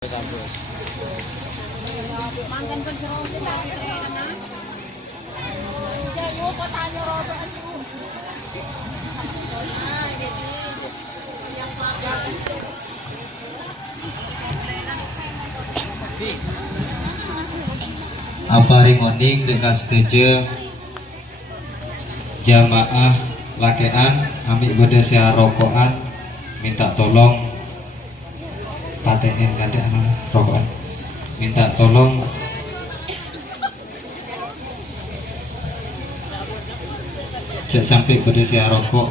Apari ngoning dengan setuju jamaah lakean ambil beda sia rokokan minta tolong paten ganda rokokan minta tolong cek sampai beda sia rokok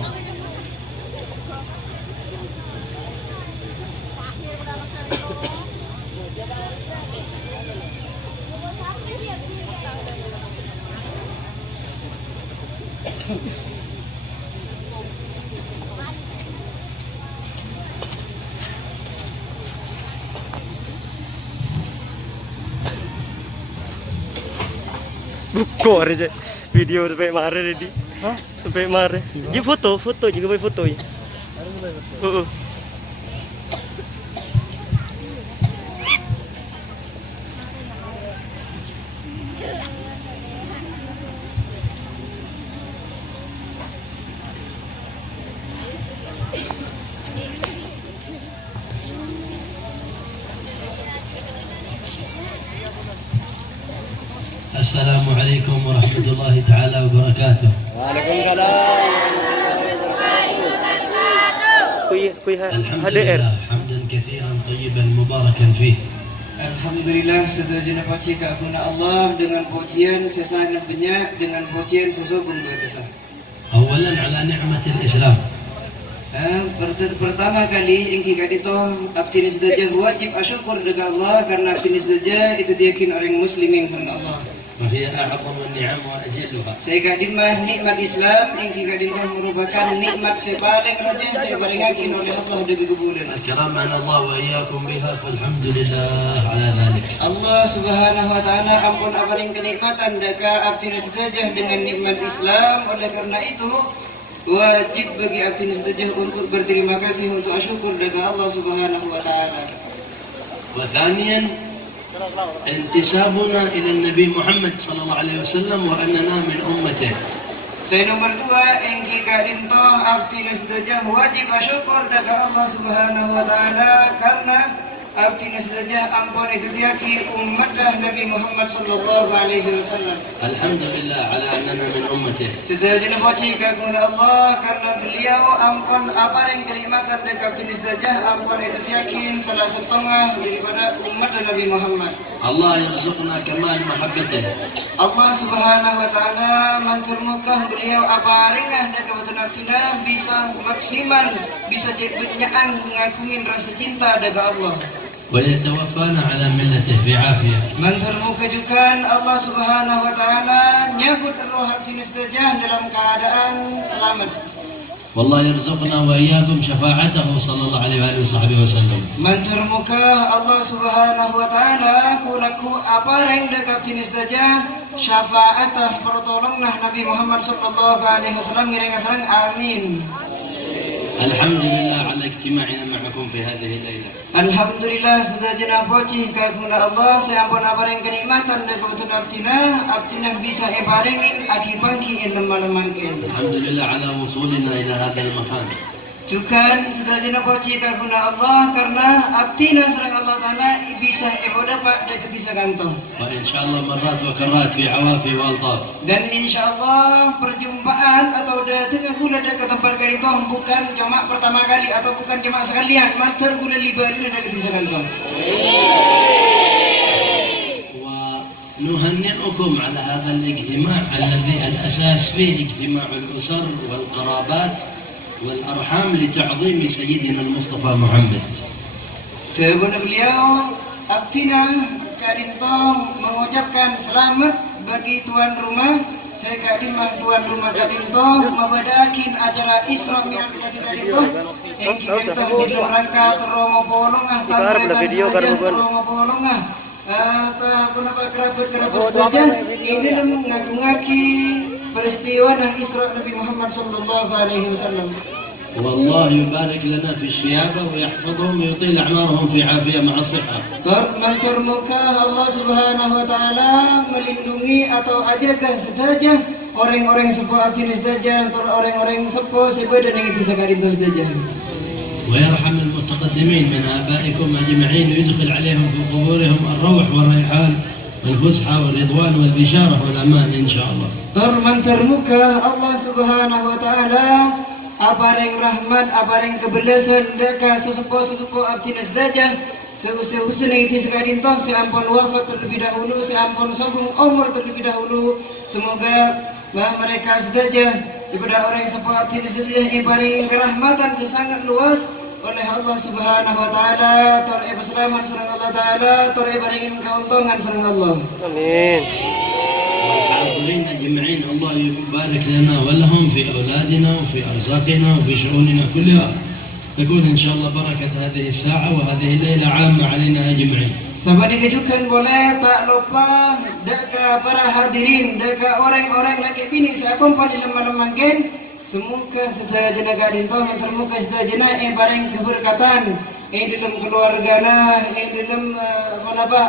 Buko aja video sampai marah tadi. Hah? Sampai marah. Dia foto juga boleh foto ya. Assalamualaikum warahmatullahi taala wabarakatuh. Waalaikumsalam. Alhamdulillah hamdan katsiran tayyiban mubarakan fih. Alhamdulillah sedajenna paci ka agungna Allah dengan pujian sesangat banyak dengan pujian sesungguh besar. Awalan ala ni'matil Islam. Pertama kali ingki kadito abdi sedaja wajib asyukur dengan Allah karena abdi sedaja itu diyakin orang muslimin sama Allah. وهي أعظم النعم وأجلها. Saya kadimah nikmat Islam ingki kadimah merupakan nikmat sepaling rajin saya barengakin oleh Allah dari kebulan. أكرمنا الله وإياكم بها فالحمد لله على ذلك. Allah Subhanahu wa taala ampun aparing kenikmatan daka abdi sedaja dengan nikmat Islam. Oleh karena itu wajib bagi abdi sedaja untuk berterima kasih untuk syukur daka Allah Subhanahu wa taala. وثانيا انتسابنا إلى النبي محمد صلى الله عليه وسلم وأننا من أمته. Saya nomor dua engki kadinto abdi sedaja wajib syukur daka Allah Subhanahu wa taala karena abdi sedaja ampun itu diaki umat Nabi Muhammad sallallahu alaihi wasallam. الحمد لله على أننا من أمته. Sedaja puji kagum Allah karena beliau ampun aparing kenikmatan daka abdi sedaja ampun itu diaki salah setengah daripada umat Nabi Muhammad. الله يرزقنا كمال محبته. Allah Subhanahu wa taala manturmukah beliau aparingah dan kebetulan abdina bisa maksimal bisa jadinyaan mengagungin rasa cinta daga Allah. ويتوفانا على ملته بعافية. Manturmuka juga Allah Subhanahu wa taala nyabut roh abdina sedajah dalam keadaan selamat. والله يرزقنا وإياكم شفاعته صلى الله عليه وآله وصحبه وسلم. Manturmuka Allah Subhanahu wa taala kulaku apareng daga abdina sedajah syafaatah pertolongnah Nabi Muhammad sallallahu alaihi wasallam ngiring amin. الحمد لله على اجتماعنا معكم في هذه الليلة. Alhamdulillah sudah jenah poci kaguna Allah saya ampun apareng kenikmatan dan kebetulan abdina bisa eparingin akibangki lemah-lemangkin. الحمد لله على وصولنا إلى هذا المكان. Juga sudah jenah poci kaguna Allah karena abdina serang Allah Ta'ala bisa dapat dari ketisa kantong. وإن شاء الله مرات وكرات في عوافي وألطاف. Dan insya Allah perjumpaan atau tengah bulan dari tempat kali itu bukan jemaah pertama kali atau bukan jemaah sekalian, master bulan libali dari ketisa kantong. ونهنئكم على هذا الاجتماع الذي الأساس فيه اجتماع الأسر والقرابات والأرحام لتعظيم سيدنا المصطفى محمد. Kepada beliau, abdina kadinto mengucapkan selamat bagi tuan rumah. Saya kadimah tuan rumah kadinto mabadakin acara Isra Mi'raj kadinto. Kita video rangka romo bolongah tanpa video romo bolongah. Kenapa kerabat saja ini mengagungaki peristiwa dan Isra Nabi Muhammad sallallahu alaihi wasallam. والله يبارك لنا في الشيابة ويحفظهم ويطيل أعمارهم في عافية مع الصحة. Termoga Allah Subhanahu wa taala melindungi atau ajarkan saja orang-orang sepuh jenis saja, orang-orang sepuh sebadan yang itu sekali itu saja. ويرحم المتقدمين من آبائكم أجمعين ويدخل عليهم في قبورهم الروح والريحان والفسحة والرضوان والبشارة والأمان إن شاء الله. Termoga Allah Subhanahu wa taala apareng rahmat, apareng kebelasan dekat sesepuh abdi nasdajah seusia itu sekali toh seampun wafat terlebih dahulu, seampun sambung umur terlebih dahulu. Semoga mereka sedajah daripada orang sepuh abdi nasdajah yang paling kerahmatan sesangat luas oleh Allah Subhanahu wa taala, tor'e berselamat sareng Allah taala, tor'e paringin keuntungan sareng Allah. Amin. والحاضرين أجمعين الله يبارك لنا ولهم في أولادنا وفي أرزاقنا وفي شؤوننا كلها. تكون إن شاء الله بركة هذه الساعة وهذه الليلة عامة علينا أجمعين. Sama dikejukan boleh tak lupa deka para hadirin, deka orang-orang laki bini seakumpul di lemah-lemangkin. Semoga sedaya jenaka dinto termuka sedaya jena yang paling keberkatan yang dalam keluargana, yang dalam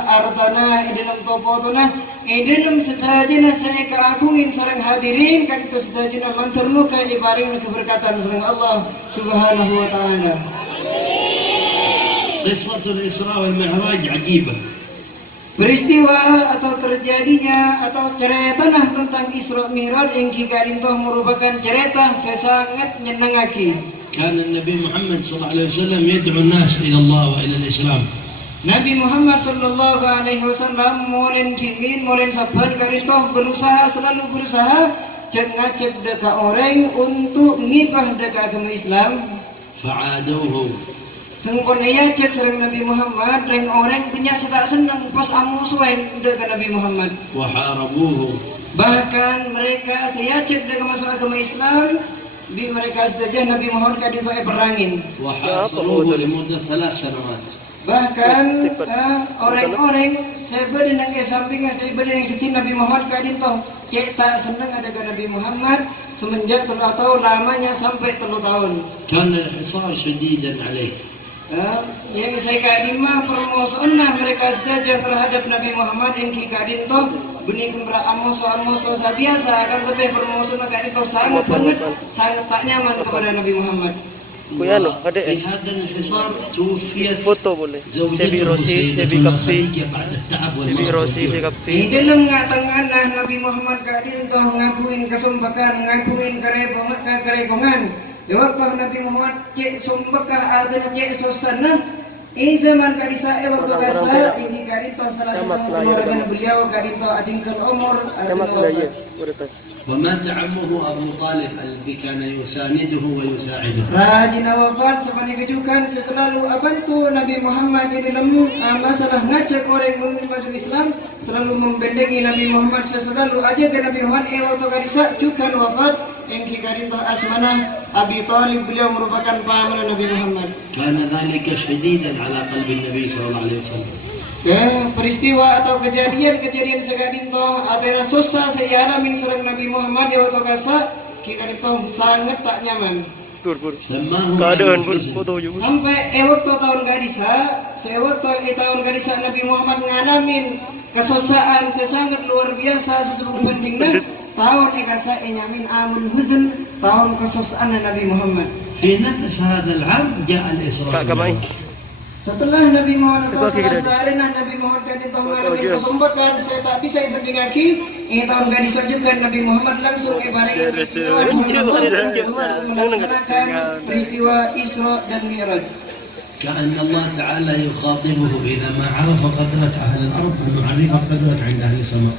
hartana, yang dalam topotona, yang dalam sedaya jena saya keagungin sareng hadirin kan itu sedaya jena mantermuka yang paling keberkatan sareng Allah Subhanahu wa taala. قصة الإسراء والمعراج عجيبة. Peristiwa atau terjadinya atau cerita tentang Isra Mi'raj yang kigarintoh merupakan cerita sesangat nyenengaki. كان النبي محمد صلى الله عليه وسلم يدعو الناس إلى الله وإلى الإسلام. Nabi Muhammad sallallahu alaihi wasallam molen kimin molen sabar karintoh selalu berusaha ngajak deka orang untuk ngibah deka agama Islam. فعادوه. Tengkon iya cek sareng Nabi Muhammad reng orang punya setak senang pas amusuhan deka Nabi Muhammad. وحاربوه. Bahkan mereka saya cek deka masuk agama Islam di mereka saja Nabi Muhammad kadito perangin. وحاصروه لمدة 3 سنوات. Bahkan orang-orang sebenarnya yang sampingnya sebenarnya yang setin Nabi Muhammad kadito cek tak senang ada ke Nabi Muhammad semenjak 3 tahun lamanya sampai 3 tahun. كان الحصار شديدا عليه. Yang saya kadima permusuhan mereka saja terhadap Nabi Muhammad yang kadinto benih kumpra amoso biasa akan tapi permusuhan kadinto sangat banget sangat tak nyaman kepada Nabi Muhammad. Kuya no, ada في هذا الحصار توفيت foto boleh. Sebi Rosi, Sebi Kapti, Sebi Rosi, Sebi Kapti. Di dalam ngatangan Nabi Muhammad kadinto ngakuin kesumbakan, ngakuin kerekongan. Di waktu Nabi Muhammad cek sumbakah artinya cek sosana ini zaman kadisa waktu kasa ini kadito salah satu keluarga beliau kadito adingkal umur ومات عمه أبو طالب الذي كان يسانده ويساعده. Rajina wafat sepanjang kejukan selalu bantu Nabi Muhammad di dalam masalah ngajak orang masuk Islam selalu membendengi Nabi Muhammad selalu aja ke Nabi Muhammad waktu kadisa juga wafat yang dikaritu asmanah Abi Talib beliau merupakan paman Nabi Muhammad. كان ذلك شديدا على قلب النبي صلى الله عليه وسلم. Peristiwa atau kejadian segadinto adalah susah saya alamin sareng Nabi Muhammad di waktu kasa kita itu sangat tak nyaman. Keadaan foto juga. Sampai waktu tahun gadisa, tahun gadisa Nabi Muhammad ngalamin kesusahan sesangat luar biasa sesuatu pentingnya. Tahun kasa nyamin amun huzn tahun kesusahan Nabi Muhammad. في نفس هذا العام جاء الإسراء. Setelah Nabi Muhammad Nabi Muhammad kan mengalami kesempatan saya tak bisa berdengaki ini tahun gadis juga Nabi Muhammad langsung ibarat melaksanakan peristiwa Isra dan Mi'raj. كأن الله تعالى يخاطبه إذا ما عرف قدرك أهل الأرض أن يعرف قدرك عند أهل السماء.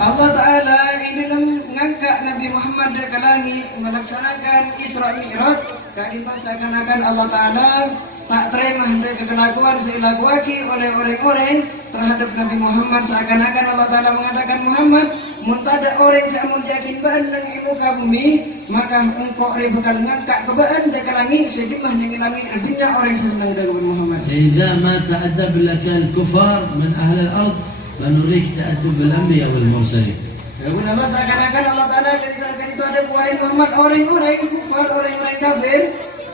Allah Ta'ala ini dalam mengangkat Nabi Muhammad ke langit melaksanakan Isra Mi'raj kadang seakan-akan Allah Ta'ala tak terima kelakuan seilakuaki oleh orang-orang terhadap Nabi Muhammad seakan-akan Allah Ta'ala mengatakan Muhammad muntada orang yang yakin baan ng ilmu ka bumi maka engkau bakal ngangkat ke baan ke langit sejumlah dengan langit artinya orang yang senang dengan Muhammad. إذا ما تأدب لك الكفار من أهل الأرض فنريك تأدب الأنبياء والمرسلين. Guna seakan-akan Allah Ta'ala ceritakan itu ada buahin Muhammad orang-orang kufar, orang-orang kafir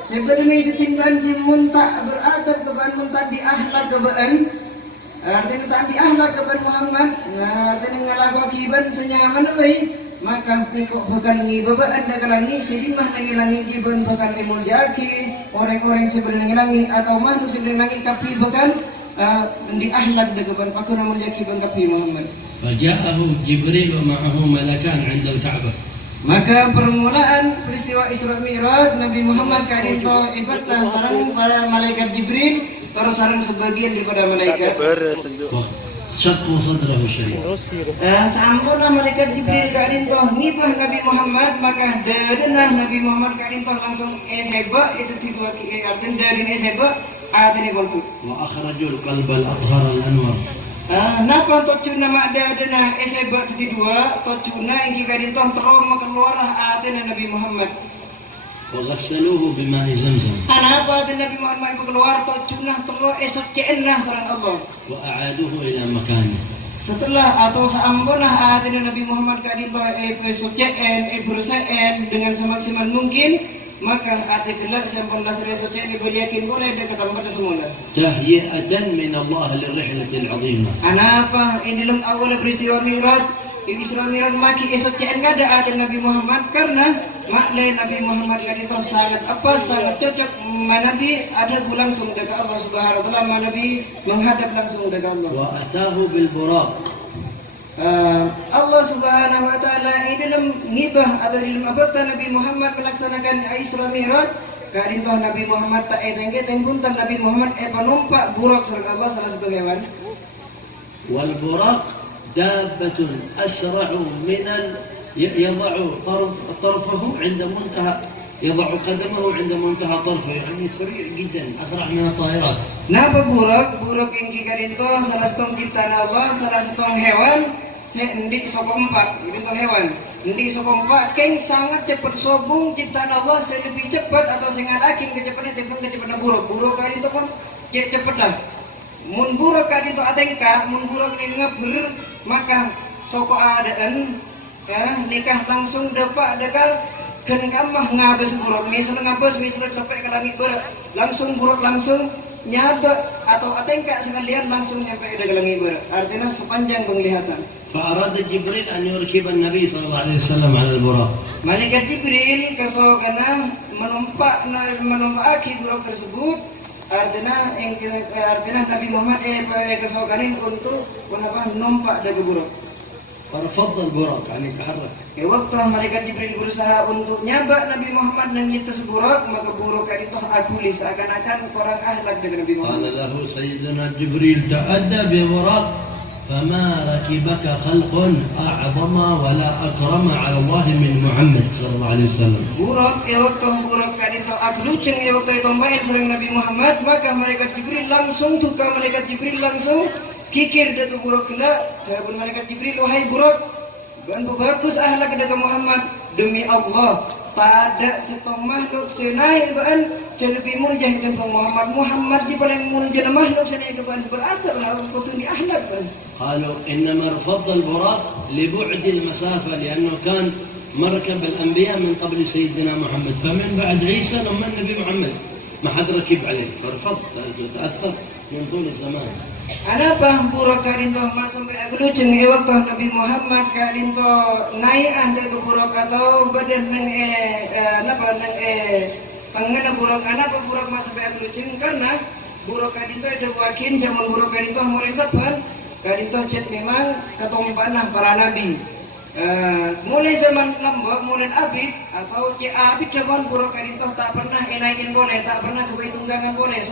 Sebenarnya setimban jimun tak beradab keban muntak di ahlak kebaan. Artinya tak di ahlak keban Muhammad. Artinya ngalaku akiban senyaman away. Maka pekok bukan ngibabaan nagalangi sedimah nangilangi giban bukan timul jaki orang-orang sebenarnya ngilangi atau makhluk sebenarnya nangi kapi bukan di ahlak degaban paku namun jaki bukan kapi Muhammad. فجاءه جبريل ومعه ملكان عند الكعبة. Maka permulaan peristiwa Isra Mi'raj Nabi Muhammad kadinto ibadah sareng para malaikat Jibril terus sareng sebagian daripada malaikat. شقوا صدره الشريف. Sampurna malaikat Jibril kadinto ngibah Nabi Muhammad maka dadenah Nabi Muhammad kadinto langsung eseba itu tidua artinya dari eseba atene kontu. وأخرجوا القلب الأطهر الأنور. Napa tocuna mak dadenah eseba tidua tocuna ingki kadinto teroma keluar atene Nabi Muhammad. وغسلوه بماء زمزم. Anapa atene Nabi Muhammad ibu keluar tocuna terus esok ceenah sareng Allah. وأعادوه إلى مكانه. Setelah atau seampunah atene Nabi Muhammad kadinto esok berusaha dengan semaksimal mungkin maka ate gelak sampun lasre soce ini beliakin boleh dekat tempat semula. تهيئة من الله للرحلة العظيمة. Anapa ini dalam awal peristiwa Mi'raj Isra Mi'raj maki esok ceen kada ate Nabi Muhammad karena makle Nabi Muhammad kadito sangat sangat cocok manabi ada langsung dekat Allah Subhanahu wa taala manabi menghadap langsung dekat Allah. وأتاه بالبراق. Allah Subhanahu wa taala ini dalam ngibah atau dalam abad Nabi Muhammad melaksanakan Isra Mi'raj kadinto Nabi Muhammad tak eteng punten Nabi Muhammad panumpak burak surga Allah salah satu hewan. والبراق دابة أسرع من يضع طرفه عند منتهى يضع قدمه عند منتهى طرفه يعني سريع جدا أسرع من الطائرات. Napa burak ingki kadinto salah satu ciptaan Allah salah satu hewan sendik soko empat itu hewan endi soko empat keng sangat cepat sobung ciptaan Allah lebih cepat atau sangat akin kecepatan kecepatan buruk kadinto pun cepat dah mun buruk kadinto atengka mun buruk ini ngeber maka soko adaan nikah langsung dapat dekal kan kamah ngabes buruk misalnya dapat ke langit buruk langsung nyaba atau atengka sekalian langsung nyampe ke langit buruk artinya sepanjang penglihatan. فأراد جبريل أن يركب النبي صلى الله عليه وسلم على البراق. Malaikat Jibril kesokana menumpaki buruk tersebut artinya Nabi Muhammad kesokanin untuk numpak dari buruk. فرفض البراق يعني يتحرك. Waktu malaikat Jibril berusaha untuk nyabak Nabi Muhammad dan nyitas buruk maka buruk itu akuli seakan-akan orang ahlak dengan Nabi Muhammad. قال له سيدنا جبريل تأدب يا براق فما ركبك خلق أعظم ولا أكرم على الله من محمد صلى الله عليه وسلم. Buruk itu akluceng waktu itu main sering Nabi Muhammad maka malaikat Jibril langsung kikir dari buruk kena kabul malaikat Jibril wahai buruk bantu bagus ahlak dengan Muhammad demi Allah tak ada satu makhluk senai ban selebih mulia dengan Muhammad di paling mulia makhluk senai ban berarti harus kutu di ahlak ban. قالوا إنما ارفض البراق لبعد المسافة لأنه كان مركب الأنبياء من قبل سيدنا محمد فمن بعد عيسى لما النبي محمد ما حد ركب عليه فرفض تأثر من طول الزمان. Anapa buruk kadinto masuk ke akluceng waktu Nabi Muhammad kadinto naik anda ke buruk atau badan neng pengen buruk anapa buruk masuk ke akluceng karena buruk kadinto itu wakin zaman buruk kadinto mulai sabar kadinto cet memang ketumpahan para nabi. Mulai zaman lambok mulai abid atau abid zaman buruk kadinto tak pernah enaikin boleh tak pernah kebaik tunggangan boleh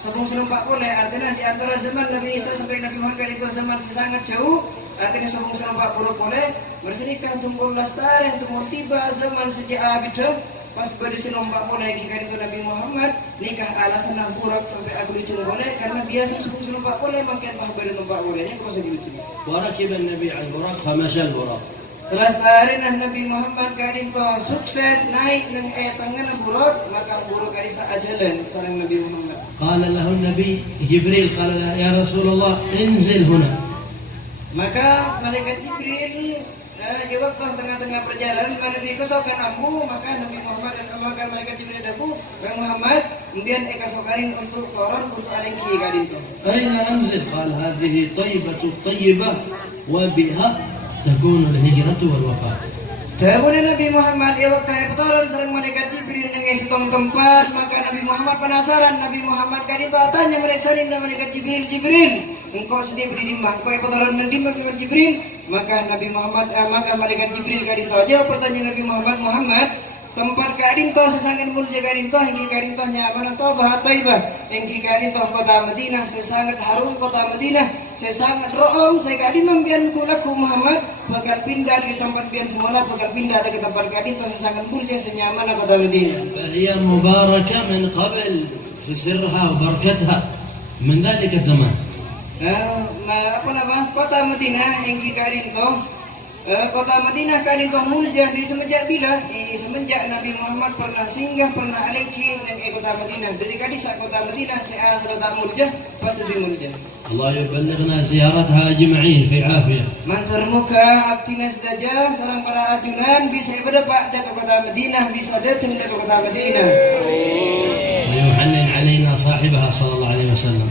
sobung senumpak boleh artinya di antara zaman Nabi Isa sampai Nabi Muhammad itu zaman sangat jauh artinya sobung senumpak boleh bersedekah tumpul lestari untuk tiba zaman sejak abid pas bersenumpak boleh jika itu Nabi Muhammad nikah alasan buruk sampai aku dicuri boleh karena biasa sobung senumpak boleh makin mah bersenumpak bolehnya kalau saya dicuri. وركب النبي على البراق فمشى البراق. Selesai Nabi Muhammad kadinto sukses naik nang tangan buruk maka buruk karisa ajalan sareng Nabi Muhammad. قال له النبي جبريل قال له يا رسول الله انزل هنا. Maka malaikat Jibril Di waktu tengah-tengah perjalanan mana dikesokan ambu, maka Nabi Muhammad dan maka malaikat Jibril daku Bang Muhammad kemudian ekasokarin untuk turun untuk alengki kadin tu. أين أنزل؟ قال هذه طيبة الطيبة وبها تكون الهجرة والوفاة. Kemudian Nabi Muhammad ia waktu turun sareng malaikat Jibril dengan setong tempat, maka Nabi Muhammad penasaran. Nabi Muhammad kadin tu tanya mereka dan malaikat Jibril, engkau sedih beri dimah, engkau turun mendimah malaikat Jibril. Maka Nabi Muhammad maka malaikat Jibril kadin tu jawab pertanyaan Nabi Muhammad, tempat kadin tu sesangat mulia kadin tu hingga kadin tu nyaman tu bahagia hingga kadin tu kota Madinah sesangat harum kota Madinah sesangat room saya kadin membian kulaku Muhammad bakal pindah di tempat bian semula bakal pindah ke tempat kadin tu sesangat mulia senyaman kota Madinah. فهي مباركة من قبل في سرها وبركتها من ذلك الزمان. Apa nama kota Madinah hingga kadin tu kota Madinah kadin tu mulia di semenjak bila? Semenjak Nabi Muhammad pernah singgah pernah aliki dengan kota Madinah. Dari kadis kota Madinah saya sudah mulia pas lebih mulia. الله يبلغنا زيارتها أجمعين في عافية. Mantar muka abtinas daja seorang para ajunan bisa berdepak ke kota Madinah bisa datang ke kota Madinah. ويحنن علينا صاحبها صلى الله عليه وسلم.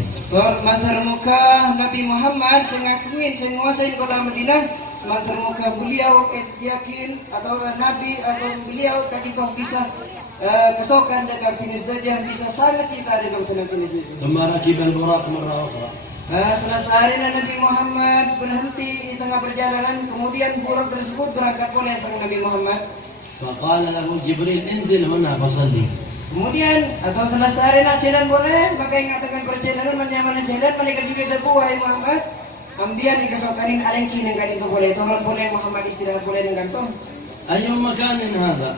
Mantar muka Nabi Muhammad sengakuin senguasai kota Madinah. Mantar muka beliau yakin atau Nabi atau beliau tadi kau bisa kesokan dengan abtinas daja bisa sangat kita dengan abtinas itu. ثم ركب البراق مرة أخرى. Setelah sehari Nabi Muhammad berhenti di tengah perjalanan, kemudian buruk tersebut berangkat oleh sang Nabi Muhammad. فقال له جبريل انزل هنا فصلي. Kemudian atau setelah sehari nak jalan boleh, maka ingatkan perjalanan menyaman jalan malaikat Jibril debu wahai Muhammad. Ambian dikesokanin alengki dengan itu boleh, turun boleh Muhammad istirahat boleh dengan itu. أي مكان هذا؟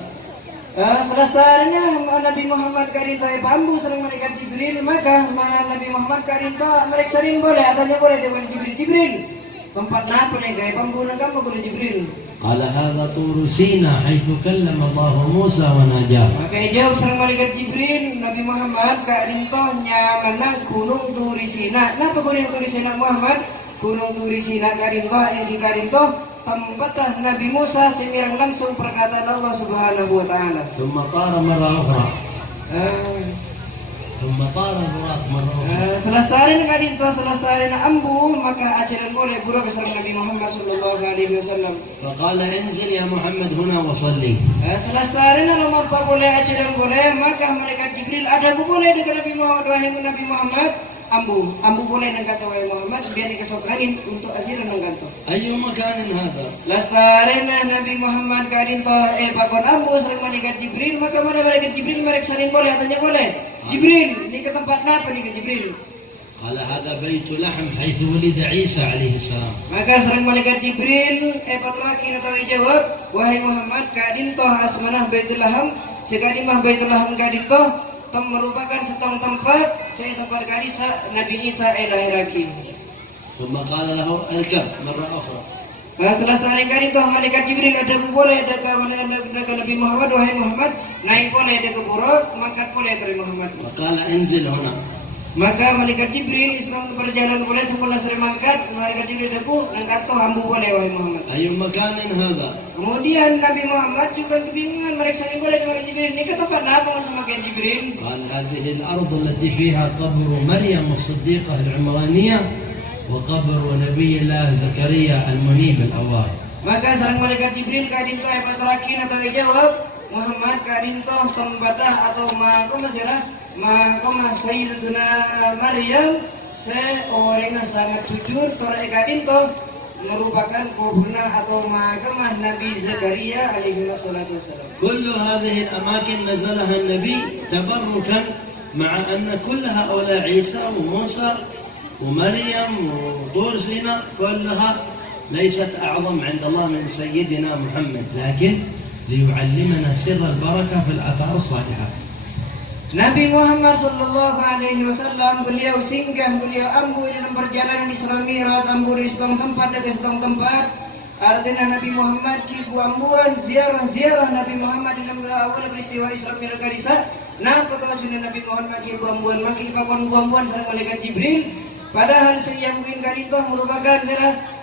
Selesainya Nabi Muhammad karito bambu sering malaikat Jibril maka Nabi Muhammad karito mereka sering boleh ataunya boleh dengan Jibril tempat apa nih gaya bambu nangkap boleh Jibril. قال هذا طور سيناء حيث كلم الله موسى وناجاه. Maka jawab sering malaikat Jibril Nabi Muhammad karito nyaman gunung Turi Sina. Napa gunung Turi Sina Muhammad? Gunung Turi Sina karito yang di karito tempat Nabi Musa semirang langsung perkataan Allah Subhanahu wa taala. ثم طار مرة أخرى. ثم طار البراق مرة أخرى. Selesai kadinto selesai ambu maka ajaran boleh buruk kesan Nabi Muhammad sallallahu alaihi wasallam. فقال انزل يا محمد هنا وصلي. Selesai nomor apa boleh ajaran boleh maka malaikat Jibril ada boleh dengan Nabi Muhammad wahai Nabi Muhammad ambu boleh dengan wahai Muhammad biar dikesokarin untuk ajaran nangkanto. أي مكان هذا؟ Lastarena Nabi Muhammad kadinto bakon ambu sering malaikat Jibril maka mana malaikat Jibril mereka sering boleh atanya boleh. Jibril, ini ke tempat apa nih ke Jibril? قال هذا بيت لحم حيث ولد عيسى عليه السلام. Maka serang malaikat Jibril patrakin atau jawab wahai Muhammad kadinto asmanah Baitul Laham sekadimah Baitul Laham kadinto merupakan setong tempat saya tempat kadisa Nabi Isa lahiraki. ثم قال له اركب مرة أخرى. Setelah setahun kadinto malaikat Jibril ada boleh ada Nabi Muhammad wahai Muhammad naik boleh ada ke buruk mangkat boleh dari Muhammad. وقال انزل هنا. Maka malaikat Jibril Islam berjalan boleh semula sering mangkat malaikat Jibril debu nangkat toh ambu boleh wahai Muhammad. أي مكان هذا؟ Kemudian Nabi Muhammad juga kebingungan mereka sering boleh dengan Jibril ini ke tempat apa sama kayak Jibril? قال هذه الأرض التي فيها قبر مريم الصديقة العمرانية وقبر نبي الله زكريا المنيب الأواب. Maka sareng malaikat Jibril kadinto patrakin atau jawab Muhammad kadinto tembatah atau Maka Sayyidatuna Maryam seorang yang sangat jujur torek kadinto merupakan kuburna atau makamah Nabi Zakaria alaihi wassalatu wassalam. كل هذه الأماكن نزلها النبي تبركا مع أن كل هؤلاء عيسى وموسى ومريم وطور سيناء كلها ليست أعظم عند الله من سيدنا محمد لكن ليعلمنا سر البركة في الآثار الصالحة. Nabi Muhammad sallallahu alaihi wasallam beliau singgah beliau ambu dalam perjalanan Isra Mi'raj ambu di setong tempat ke setong tempat artinya Nabi Muhammad ki ambuan ziarah Nabi Muhammad dalam awal peristiwa Isra Mi'raj kadisa napa tujuan Nabi Muhammad ki ambuan maki pakon ambuan sareng malaikat Jibril padahal yang mungkin kadito merupakan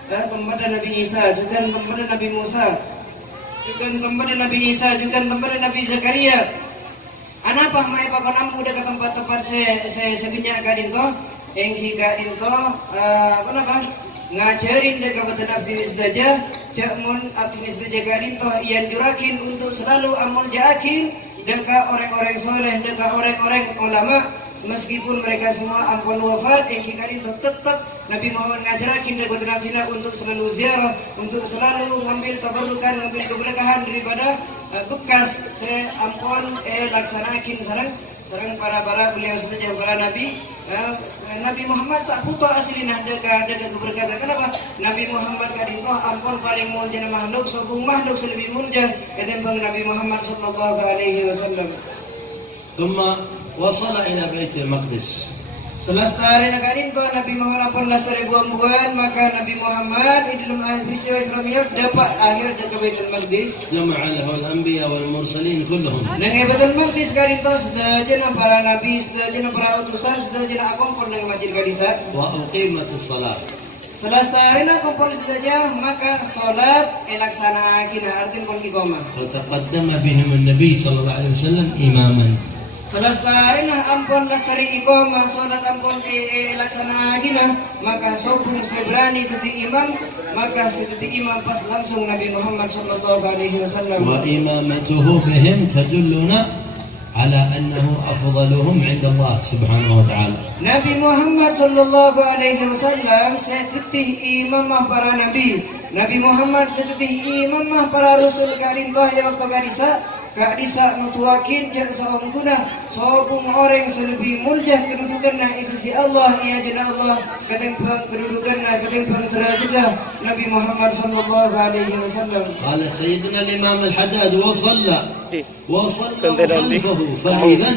kepada Nabi Isa, juga kepada Nabi Musa, juga kepada Nabi Isa, juga kepada Nabi Zakaria. Anapa mai pakonamu dekat tempat-tempat saya binyak gadin to, engki gadin to, apa nama? Ngajarin dekat betul aktivis saja, cakmun aktivis saja gadin to, ian jurakin untuk selalu amal jaakin dekat orang-orang soleh, dekat orang-orang ulama. Meskipun mereka semua ampun wafat, engki gadin to tetap Nabi Muhammad ngajarakin dekat betul untuk selalu ziarah, untuk selalu ngambil keberkahan, ngambil keberkahan daripada bekas saya ampun laksanakin sarang para beliau saja para nabi. Nabi Muhammad tak putus aslinya dekat keberkahan. Kenapa? Nabi Muhammad kadintoh ampun paling mulia makhluk, sobung makhluk lebih mulia ketimbang Nabi Muhammad sallallahu alaihi wasallam. ثم وصل إلى بيت المقدس. Selestari nagarin ko Nabi Muhammad pun lestari buang-buang, maka Nabi Muhammad di dalam peristiwa Isra dapat akhir ke Baitul Maqdis. جمع له الأنبياء والمرسلين كلهم. Dengan Baitul Maqdis karin to sedajana para nabi, sedajana para utusan, sedajana akumpul dengan Masjid Qadisah. وأقيمت الصلاة. Selestari na kumpul sedaja, maka salat elaksanakan artin pun iqamah. وتقدم بهم النبي صلى الله عليه وسلم إماما. Selestari na ampun lestari iqamah, salat ampun elaksanakan, maka sobung seberani teti imam, maka seteti imam pas langsung Nabi Muhammad sallallahu alaihi wasallam. وإمامته بهم تدلنا على أنه أفضلهم عند الله سبحانه وتعالى. Nabi Muhammad sallallahu alaihi wasallam seteti imamah para nabi. Nabi Muhammad seteti imamah para rasul karim toh yang waktu Kadisa nutuakin cer saung guna sobung orang selebih mulia kedudukanna sisi Allah ia jana Allah ketimbang kedudukanna ketimbang derajatnya Nabi Muhammad sallallahu alaihi wasallam. قال سيدنا الإمام الحداد وصلى خلفه فإذا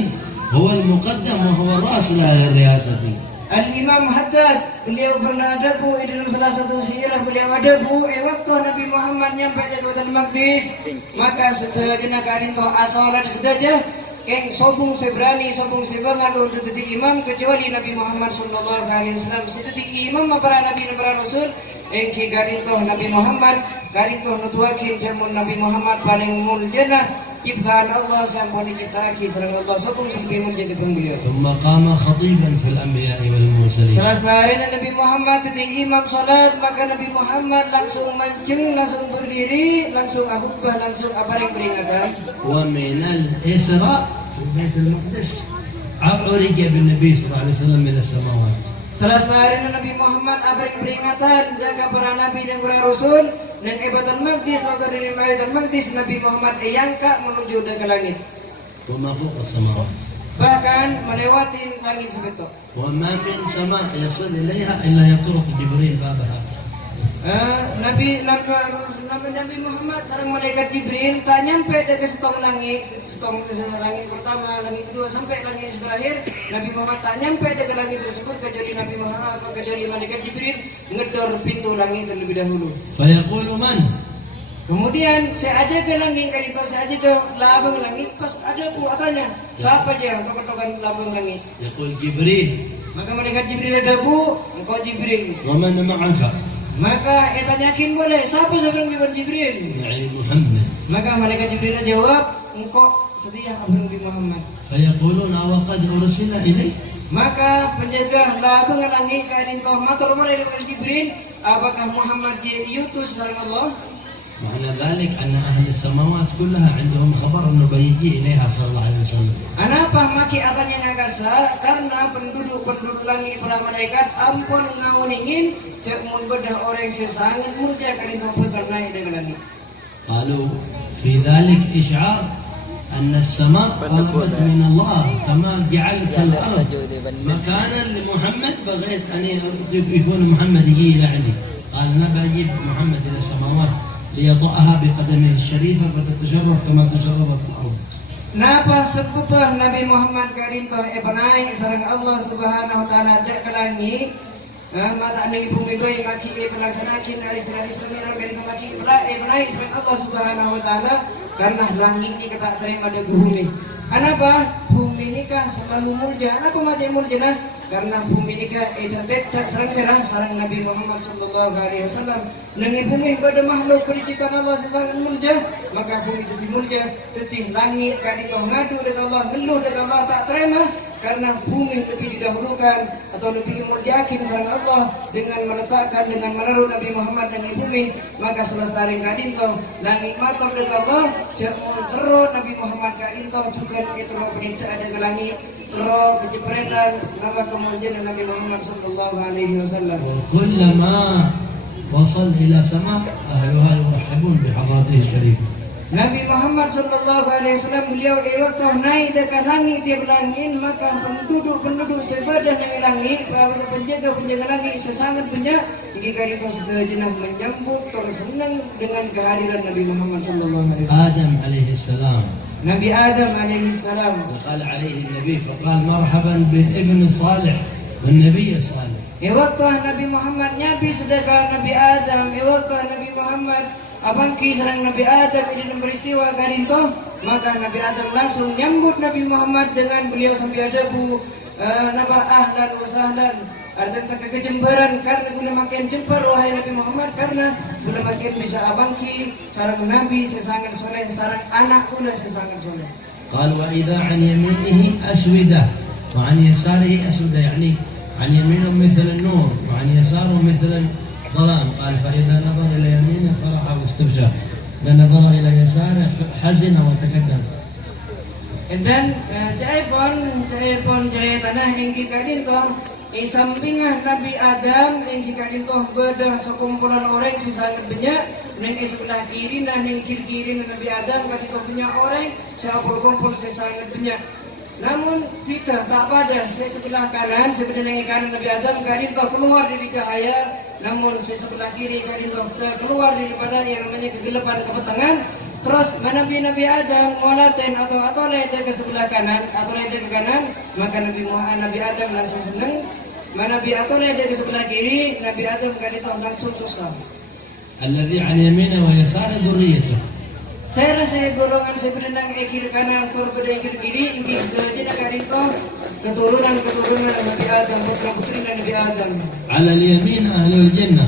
هو المقدم وهو الرأس لهذه الرئاسة. Al-Imam Haddad, beliau pernah adabu di dalam salah satu sirah beliau adabu waktu Nabi Muhammad nyampe di Baitul Maqdis, maka sedajana karin to asalat sedaja keng sobung seberani sobung sebangan untuk jadi imam kecuali Nabi Muhammad sallallahu alaihi wasallam jadi imam para nabi dan para rasul engki karin to Nabi Muhammad karin to nutuakin jamun Nabi Muhammad paling mulia ciptaan Allah sampun diciptaki sareng Allah sopung sampai menjadi pembeliau. ثم قام خطيبا في الأنبياء والمرسلين. Selesai Nabi Muhammad jadi imam salat, maka Nabi Muhammad langsung mancing, langsung berdiri, langsung khutbah, langsung apa yang peringatan. ومن الإسراء في بيت المقدس عرج بالنبي صلى الله عليه وسلم إلى السماوات. Selesai Nabi Muhammad apa yang peringatan jaga para nabi dan para rasul dan Baitul Maqdis atau dari Baitul Maqdis Nabi Muhammad diangkat menuju ke langit. وما فوق السماوات. Bahkan melewati langit sebetul. وما من سماء يصل إليها إلا يطرق جبريل بابها. Nabi Muhammad sareng malaikat Jibril tak nyampe dekat setong langit pertama, langit kedua sampai langit terakhir. Nabi Muhammad tak nyampe dekat langit tersebut kecuali Nabi Muhammad atau kecuali malaikat Jibril ngedor pintu langit terlebih dahulu. فيقول من؟ Kemudian saya aja ke langit kali itu saya aja ke labang langit pas ada katanya siapa aja tokoh-tokoh labang langit. يقول جبريل. Maka malaikat Jibril ada engkau Jibril. ومن معك؟ Maka tanyakin boleh siapa seorang Jibril? معي محمد. Maka malaikat Jibril jawab engkau setia abang Nabi Muhammad. فيقولون وقد أرسل إليك. Maka penjaga labang langit kain kau matur dari Jibril apakah Muhammad diutus dari Allah? معنى ذلك أن أهل السماوات كلها عندهم خبر أنه بيجي إليها صلى الله عليه وسلم. Kenapa maki atanya ngagasa? Karena penduduk langit para malaikat ampun ngauningin cek mun bedah orang sesangin mulia kali kau naik dengan langit. قالوا في ذلك إشعار أن السماء طلبت من الله كما جعلت الأرض مكانا لمحمد بغيت أن يكون محمد يجي إلى عندي. قال أنا بجيب محمد إلى السماوات ليضعها بقدمه الشريفة فتتشرف كما تشرفت الأرض. Napa sebab Nabi Muhammad karim toh naik sareng Allah Subhanahu wa taala dek ke langit. Mata ni bumi bayi maki pelaksanakin dari seratus sembilan kali maki naik sareng Allah Subhanahu wa taala karena langit ini kita terima dari bumi. Kenapa? Bumi ini kah selalu mulia. Kenapa mati mulia? karena bumi nikah tak serang-serang sarang Nabi Muhammad sallallahu alaihi wasallam. Lengi bumi pada makhluk penciptaan Allah sesangat mulia, maka bumi itu mulia, tetih langit kali kau ngadu dengan Allah, ngeluh dengan Allah tak terima, karena bumi lebih didahulukan atau lebih dimuliakan sarang Allah dengan meletakkan dengan menaruh Nabi Muhammad dengan bumi, maka selesai kali kau langit mator dengan Allah, jangan terus Nabi Muhammad kali kau juga itu berita ada ke langit. Roh kejepretan nama kemuliaan Nabi Muhammad sallallahu alaihi wasallam. كلما وصل إلى سماء أهلها يرحبون بحضرته الشريفة. Nabi Muhammad sallallahu alaihi wasallam beliau waktu naik dekat langit dia berlangit, maka penduduk sebadan yang langit, penjaga langit sesangat banyak jika kita sejenak menyambut tersenang dengan kehadiran Nabi Muhammad sallallahu alaihi wasallam. آدم عليه السلام Nabi Adam alaihi salam دخل عليه النبي فقال مرحبا بابن صالح والنبي صالح. waktu Nabi Muhammad nyabi sedekah Nabi Adam, waktu Nabi Muhammad abangki sareng Nabi Adam ini peristiwa karinto, maka Nabi Adam langsung nyambut Nabi Muhammad dengan beliau sambil ada nama ahlan wa sahlan. Ada kekecemburan karena guna makin jemper wahai Nabi Muhammad, karena guna makin bisa abangki sareng Nabi sesangat soleh, sareng anak pula sesangat soleh. قال وإذا عن يمينه أسودة وعن يساره أسودة، يعني عن يمينه مثل النور وعن يساره مثل الظلام. قال فإذا نظر إلى يمينه فرح واستبشر، إذا نظر إلى يساره حزن وتكدر. Dan caipon jaya tanah yang kikadin kau sampingan Nabi Adam yang kikadin kau bedah sekumpulan orang sesangat banyak. Neng sebelah kiri dan neng kiri Nabi Adam kadin kau punya orang kumpul sesangat banyak. Namun kita tak pada sebelah kanan, sebelah kanan Nabi Adam kadin kau keluar dari cahaya, namun sebelah kiri kadin kau keluar daripada yang namanya kegelapan kepetangan. Terus Nabi Adam molaten atau leda ke sebelah kanan atau leda ke kanan, maka Nabi Adam langsung senang. Nabi atau leda ke sebelah kiri, Nabi Adam kali itu langsung susah. الذي عن يمينه ويساره ذريته. Saya rasa golongan sebenarnya kiri kanan atau berbeda kiri ini jadi kali itu keturunan Nabi Adam, putra-putri Nabi Adam. على اليمين أهل الجنة.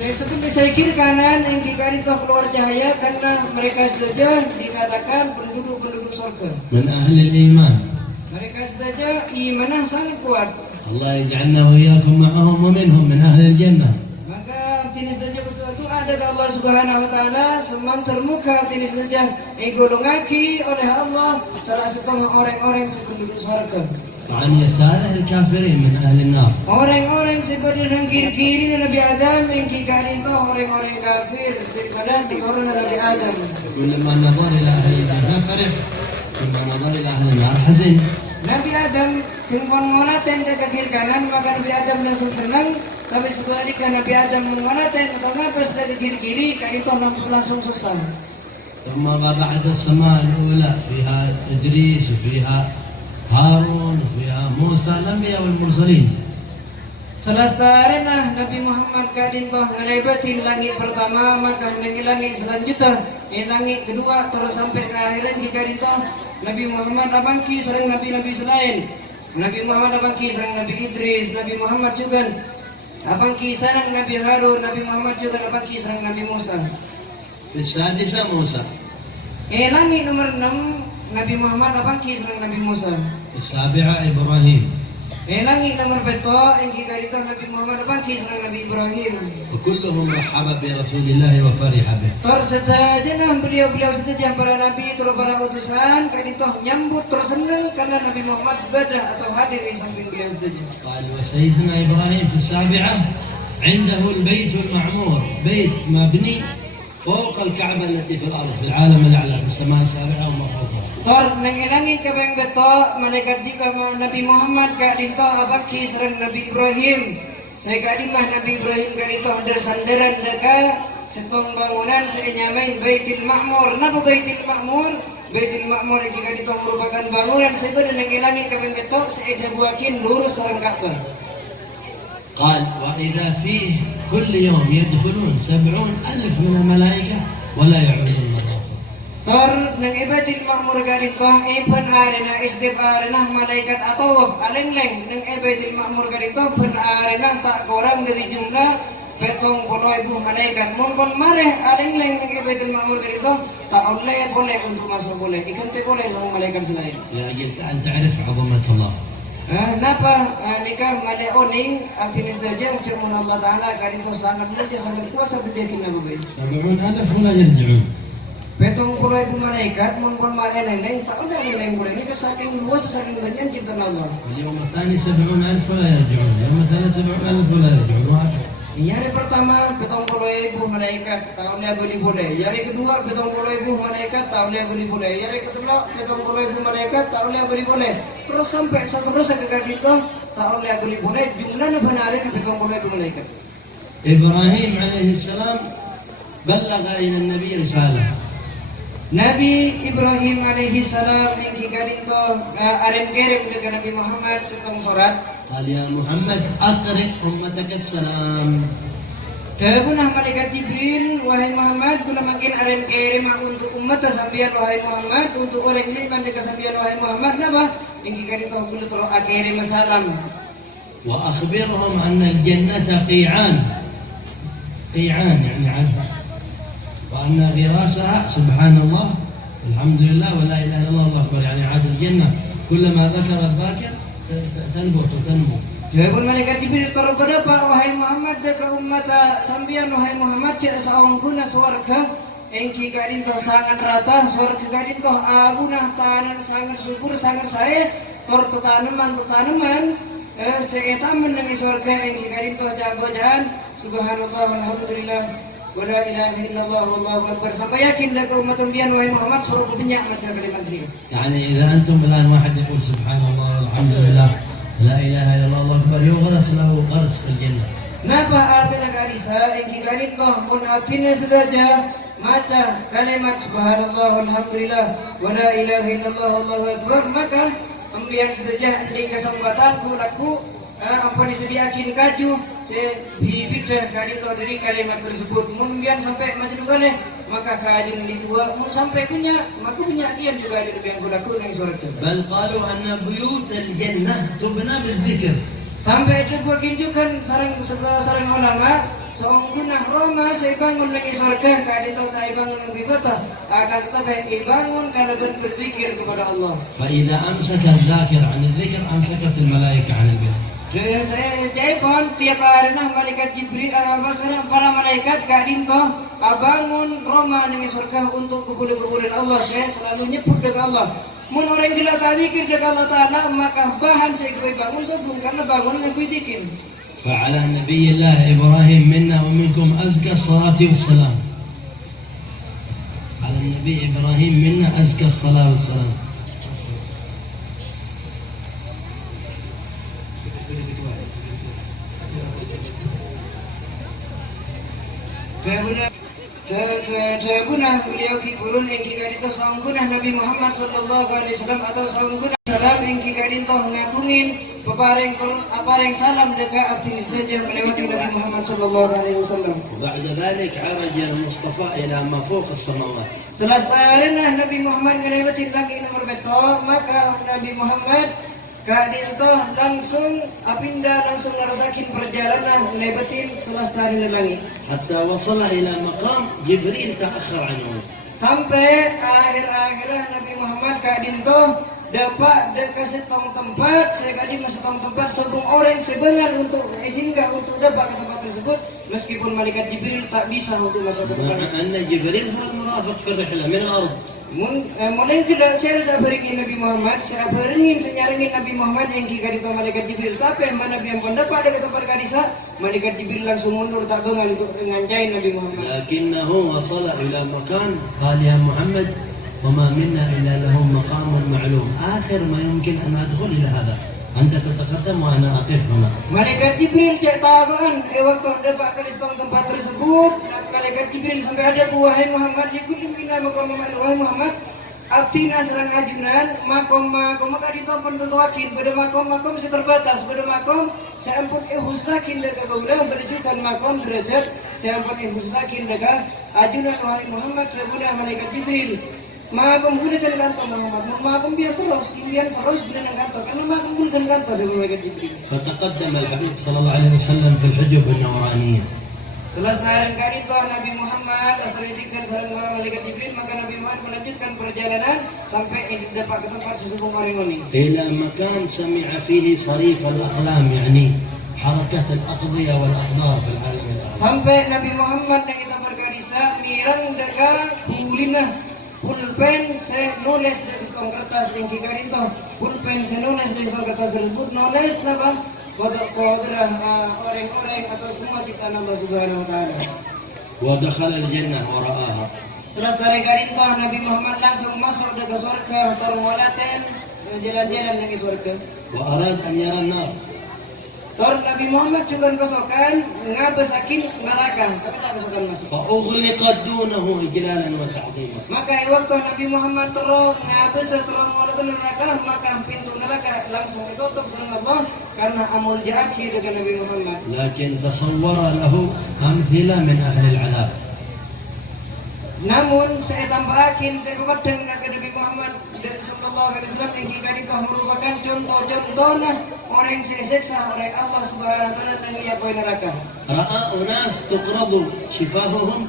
Seperti saya kiri kanan yang kiri itu keluar cahaya karena mereka saja dikatakan penduduk surga. من أهل الإيمان. Mereka saja imanah sangat kuat. الله يجعلنا وإياكم معهم ومنهم من أهل الجنة. Maka ini saja betul-betul ada Allah Subhanahu Wa Taala semang termuka ini saja golongaki oleh Allah salah satu orang-orang penduduk surga. وعن يساره الكافرين من أهل النار. Orang-orang seperti yang kiri Nabi Adam yang kiri itu orang-orang kafir daripada dikoron Nabi Adam. ولما نظر إلى أهل الجنة فرح، ولما نظر إلى أهل النار حزن. Nabi Adam tinggal molaten dekat kiri kanan, maka Nabi Adam langsung senang. Tapi sebaliknya Nabi Adam molaten atau nafas dari kiri kan itu langsung susah. ثم ما بعد السماء الأولى فيها إدريس وفيها هارون وفيها موسى الأنبياء والمرسلين. Selesai Nabi Muhammad kadin toh ngelebatin langit pertama, maka langit selanjutnya, langit kedua terus sampai ke akhiran kadin toh Nabi Muhammad abangki sering nabi-nabi selain. Nabi Muhammad abangki sering Nabi Idris, Nabi Muhammad juga abangki sering Nabi Harun, Nabi Muhammad juga abangki sering Nabi Musa. السادسة موسى. Langit nomor 6 Nabi Muhammad abangki sering Nabi Musa. السابعة إبراهيم. Langit nomor betul yang kita itu Nabi Muhammad abangki sering Nabi Ibrahim. وكلهم رحب برسول الله وفرح به. Tersetajana beliau setajah para nabi terus para utusan kan itu nyambut tersenang karena Nabi Muhammad bedah atau hadir di samping beliau setajah. قال وسيدنا إبراهيم في السابعة عنده البيت المعمور، بيت مبني فوق الكعبة التي في الأرض في العالم الأعلى في السماء السابعة وما فوقها. Tor nangilangin ka bang beto malaikat jika Nabi Muhammad ka dito abaki sareng Nabi Ibrahim. Saya ka dimah Nabi Ibrahim ka dito ada sandaran deka setong bangunan senyamain Baitul Ma'mur. Napa Baitul Ma'mur? Baitul Ma'mur jika dito merupakan bangunan sebenarnya nangilangin ka bang beto seida buakin lurus sareng Ka'bah. قال وإذا فيه كل يوم يدخلون 70,000 من الملائكة ولا يعودون مرة. Tor nang Baitul Ma'mur ganito ipun arena isdip arena malaikat atawaf alengleng nang Baitul Ma'mur ganito pun arena tak kurang dari jumlah 70,000 malaikat. Mun kon mareh alengleng nang Baitul Ma'mur ganito tak boleh untuk masuk boleh. Ikunti boleh ng malaikat selain. يا أجل أن تعرف عظمة الله. Napa nikah maleoning ang tinisdadya ucapan Allah Ta'ala ganito sangat mulia sangat kuasa menjadi nabi. 70,000 ولا يرجعون. 70,000 malaikat mengkon maleneng tak ada nilai boleh ini saking luas saking banyak ciptaan Allah. اليوم الثاني 70,000 ولا يرجعون. اليوم الثالث 70,000 ولا يرجعون. وهكذا. Hari pertama 70,000 malaikat tahunnya boleh. Hari kedua 70,000 malaikat tahunnya boleh. Hari ketiga 70,000 malaikat tahunnya boleh. Terus sampai seterusnya ke gitu tahunnya boleh. Jumlahnya benarin 70,000 malaikat. إبراهيم عليه السلام بلغ إلى النبي رسالة. Nabi Ibrahim alaihi salam yang kigarito arem kerem dengan Nabi Muhammad setong surat. قال يا محمد أقرئ أمتك السلام. Punah malaikat Jibril, wahai Muhammad, guna makin arem kerem untuk umat sambian wahai Muhammad, untuk orang iman dekat sambian wahai Muhammad, napa? Yang kigarito guna tolo akerem salam. وأخبرهم أن الجنة قيعان. قيعان يعني عدل. وأن غراسها سبحان الله الحمد لله ولا إله إلا الله الله أكبر يعني عاد الجنة كلما ذكر الذاكر تنبت وتنمو. Jawabun malaikat Jibril terpada Pak wahai Muhammad dekat umat sambian wahai Muhammad cek saung guna swarga engki gadin toh sangat rata swarga gadin toh aguna tanan sangat subur sangat saya tor tanaman seeta mendengi swarga engki gadin toh jago jalan subhanallah walhamdulillah wala ilaha illallah wallahu akbar sampai yakin dekat umat sambian wahai Muhammad suruh banyak macam kalimat dia. يعني إذا أنتم الآن واحد يقول سبحان الله والحمد لله لا إله إلا الله الله أكبر يغرس له غرس في الجنة. Napa artinya karisa engki gadin toh mun akhirnya saja maca kalimat subhanallah walhamdulillah wala ilaha illallah wallahu akbar maka ambian saja di kesempatan laku apa disediakan kaju bibit gadin toh dari kalimat tersebut mun bian sampai maju boleh maka kajin di dua mun sampai punya maka punya kian juga di yang laku yang surga. بل قالوا أن بيوت الجنة تبنى بالذكر. Sampai itu berkinjukan sarang ulama seorang gunah Roma saya bangun lagi surga kadang tahu tak bangun lebih betul akan tetapi bangun kalau berzikir kepada Allah. فإذا أمسك الذاكر عن الذكر أمسكت الملائكة عن الذكر. Saya pun tiap hari malaikat Jibril para malaikat kadang toh bangun Roma lagi surga untuk kebulan Allah saya selalu nyebut dengan Allah. Mun orang gila tadi kita Allah Ta'ala maka bahan saya bangun sebelum karena bangun dengan bidikin. فعلى نبي الله إبراهيم منا ومنكم أزكى الصلاة والسلام. على النبي إبراهيم منا أزكى الصلاة والسلام. Segunah beliau kiburun yang kikadito saunggunah Nabi Muhammad sallallahu alaihi wasallam atau saunggunah salam yang kikadito ngagungin apareng salam dekat abdi nisdajah melewati Nabi Muhammad sallallahu alaihi wasallam. وبعد ذلك عرج المصطفى إلى ما فوق السماوات. Setelah Nabi Muhammad melewati langit nomor betul maka Nabi Muhammad kadito langsung ngerasakin perjalanan lebatin selestari langit. حتى وصل إلى مقام جبريل تأخر عنه. Sampai akhir-akhirnya Nabi Muhammad kadito dapat dekat setong tempat saya kadin setong tempat sebelum orang sebenarnya untuk singgah untuk dapat ke tempat tersebut meskipun malaikat Jibril tak bisa untuk masuk ke tempat. أن جبريل هو المرافق في الرحلة من الأرض. Mulai tidak saya berikan Nabi Muhammad, saya beringin senyarengin Nabi Muhammad yang kikadito malaikat Jibril. Tapi mana yang pendapat dekat tempat kadisa, malaikat Jibril langsung mundur tak dengan untuk ngancain Nabi Muhammad. لكنه وصل إلى مكان قال يا محمد وما منا إلا له مقام معلوم آخر ما يمكن أن أدخل إلى هذا أنت تتقدم وأنا أقف هنا. Malaikat Jibril cek taban waktu dapat ke tempat tersebut malaikat Jibril sampai ada wahai Muhammad jikulim bina makom wahai Muhammad abdina serang ajunan makom maka ditopan tutuakin pada makom terbatas pada makom saya ampun husakin dekat kaulah berijukan makom derajat saya ampun husakin dekat ajunan wahai Muhammad kemudian malaikat Jibril Makumpulkan kantor Muhammad, makumpulkan terus, kemudian terus dengan kantor, karena makumpulkan kantor dari malaikat Jibril. فتقدم الحبيب صلى الله عليه وسلم في الحجب النورانية. Setelah sekarang kali itu Nabi Muhammad asal sarang malaikat Jibril, maka Nabi Muhammad melanjutkan perjalanan sampai dapat ke tempat sesungguh Marimoni. إلى مكان سمع فيه صريف الأقلام يعني حركة الأقضية والأقدار في العالم الآخر. Sampai Nabi Muhammad yang kita berkarisa mirang daga kulina pulpen se nulis dari sebuah kertas yang kita itu pulpen se nulis dari sebuah kertas tersebut nulis apa kodrah orang-orang atau semua ciptaan Allah Subhanahu Wa Taala. ودخل الجنة ورآها. Setelah dari kali itu Nabi Muhammad langsung masuk ke surga atau mengolaten jalan-jalan lagi surga. وأراد أن يرى النار. Tor Nabi Muhammad juga pasukan ngabesakin neraka, tapi tak pasukan masuk. فأغلقت دونه إجلالا وتعظيما. Maka waktu Nabi Muhammad terus ngabes terus mengolaten neraka, maka pintu neraka langsung ditutup sama Allah karena amul jahat dengan Nabi Muhammad. لكن تصور له أمثلة من أهل العذاب. Namun saya tambahin, saya kepada Nabi Muhammad dari Sallallahu Alaihi Wasallam yang kita itu merupakan contoh-contohnya orang yang saya seksa oleh Allah Subhanahu Wa Taala dan ia poin neraka. رأى أناس تقرض شفاههم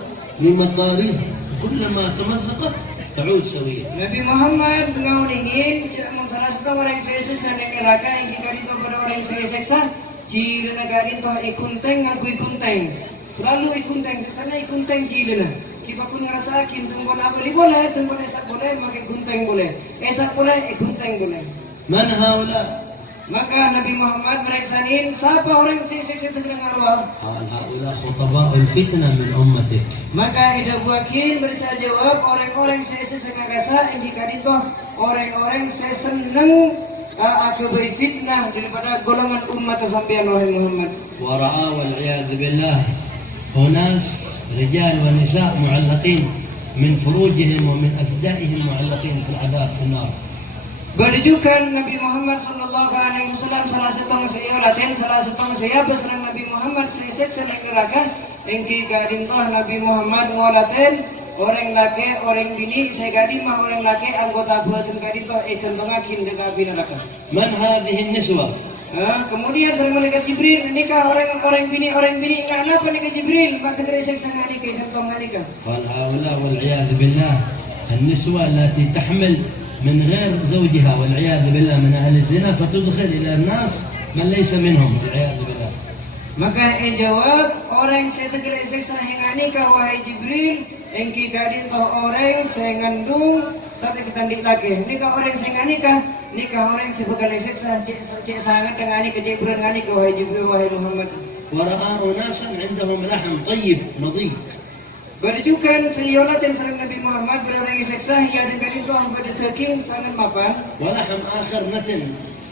بمقاريض كلما تمزقت تعود سوية. Nabi Muhammad mengawalin salah satu orang yang saya seksa di neraka yang kita itu pada orang yang saya seksa ciri negara itu ikunteng aku ikunteng selalu ikunteng sana ikunteng ciri na. Kita pun ngerasakin tunggu apa ni boleh, tunggu esak boleh, makai gunting boleh, esak boleh, gunting boleh. من هؤلاء؟ Maka Nabi Muhammad meriksain siapa orang yang saya dengan Allah. قال هؤلاء خطباء الفتنة من أمتك. Maka Ida Buakin bisa jawab orang-orang saya sesengagasa indika itu orang-orang saya senang akibat fitnah daripada golongan umat sampeyan wahai Muhammad. ورأى والعياذ بالله أناس رجال ونساء معلقين من فروجهم ومن أفدائهم معلقين في العذاب في النار. Berjukan Nabi Muhammad Sallallahu Alaihi Wasallam salah satu saya laten salah satu saya beserang Nabi Muhammad saya senang neraka engki gadintah Nabi Muhammad ngolaten orang laki orang bini saya gadimah orang laki anggota buatan gadintah tentongakin dekat api neraka. من هذه النسوة؟ Kemudian sang malaikat Jibril nikah orang bini kenapa nikah Jibril maka teresek sang nikah tentongan nikah. قال هؤلاء والعياذ بالله النسوة التي تحمل من غير زوجها والعياذ بالله من أهل الزنا فتدخل إلى الناس من ليس منهم والعياذ بالله. Maka jawab orang saya teresek sang nikah wahai Jibril engki gadin toh orang saya ngandung tapi kita laki nikah orang saya nikah orang saya begal seksa cek sangat dengan nikah Jibril nikah wahai Jibril wahai Muhammad. ورأى أناسا عندهم لحم طيب نظيف. Berjukan seliyolat yang serang Nabi Muhammad berorang seksa ia dengan itu pada daging sangat mapan. ولحم آخر نتن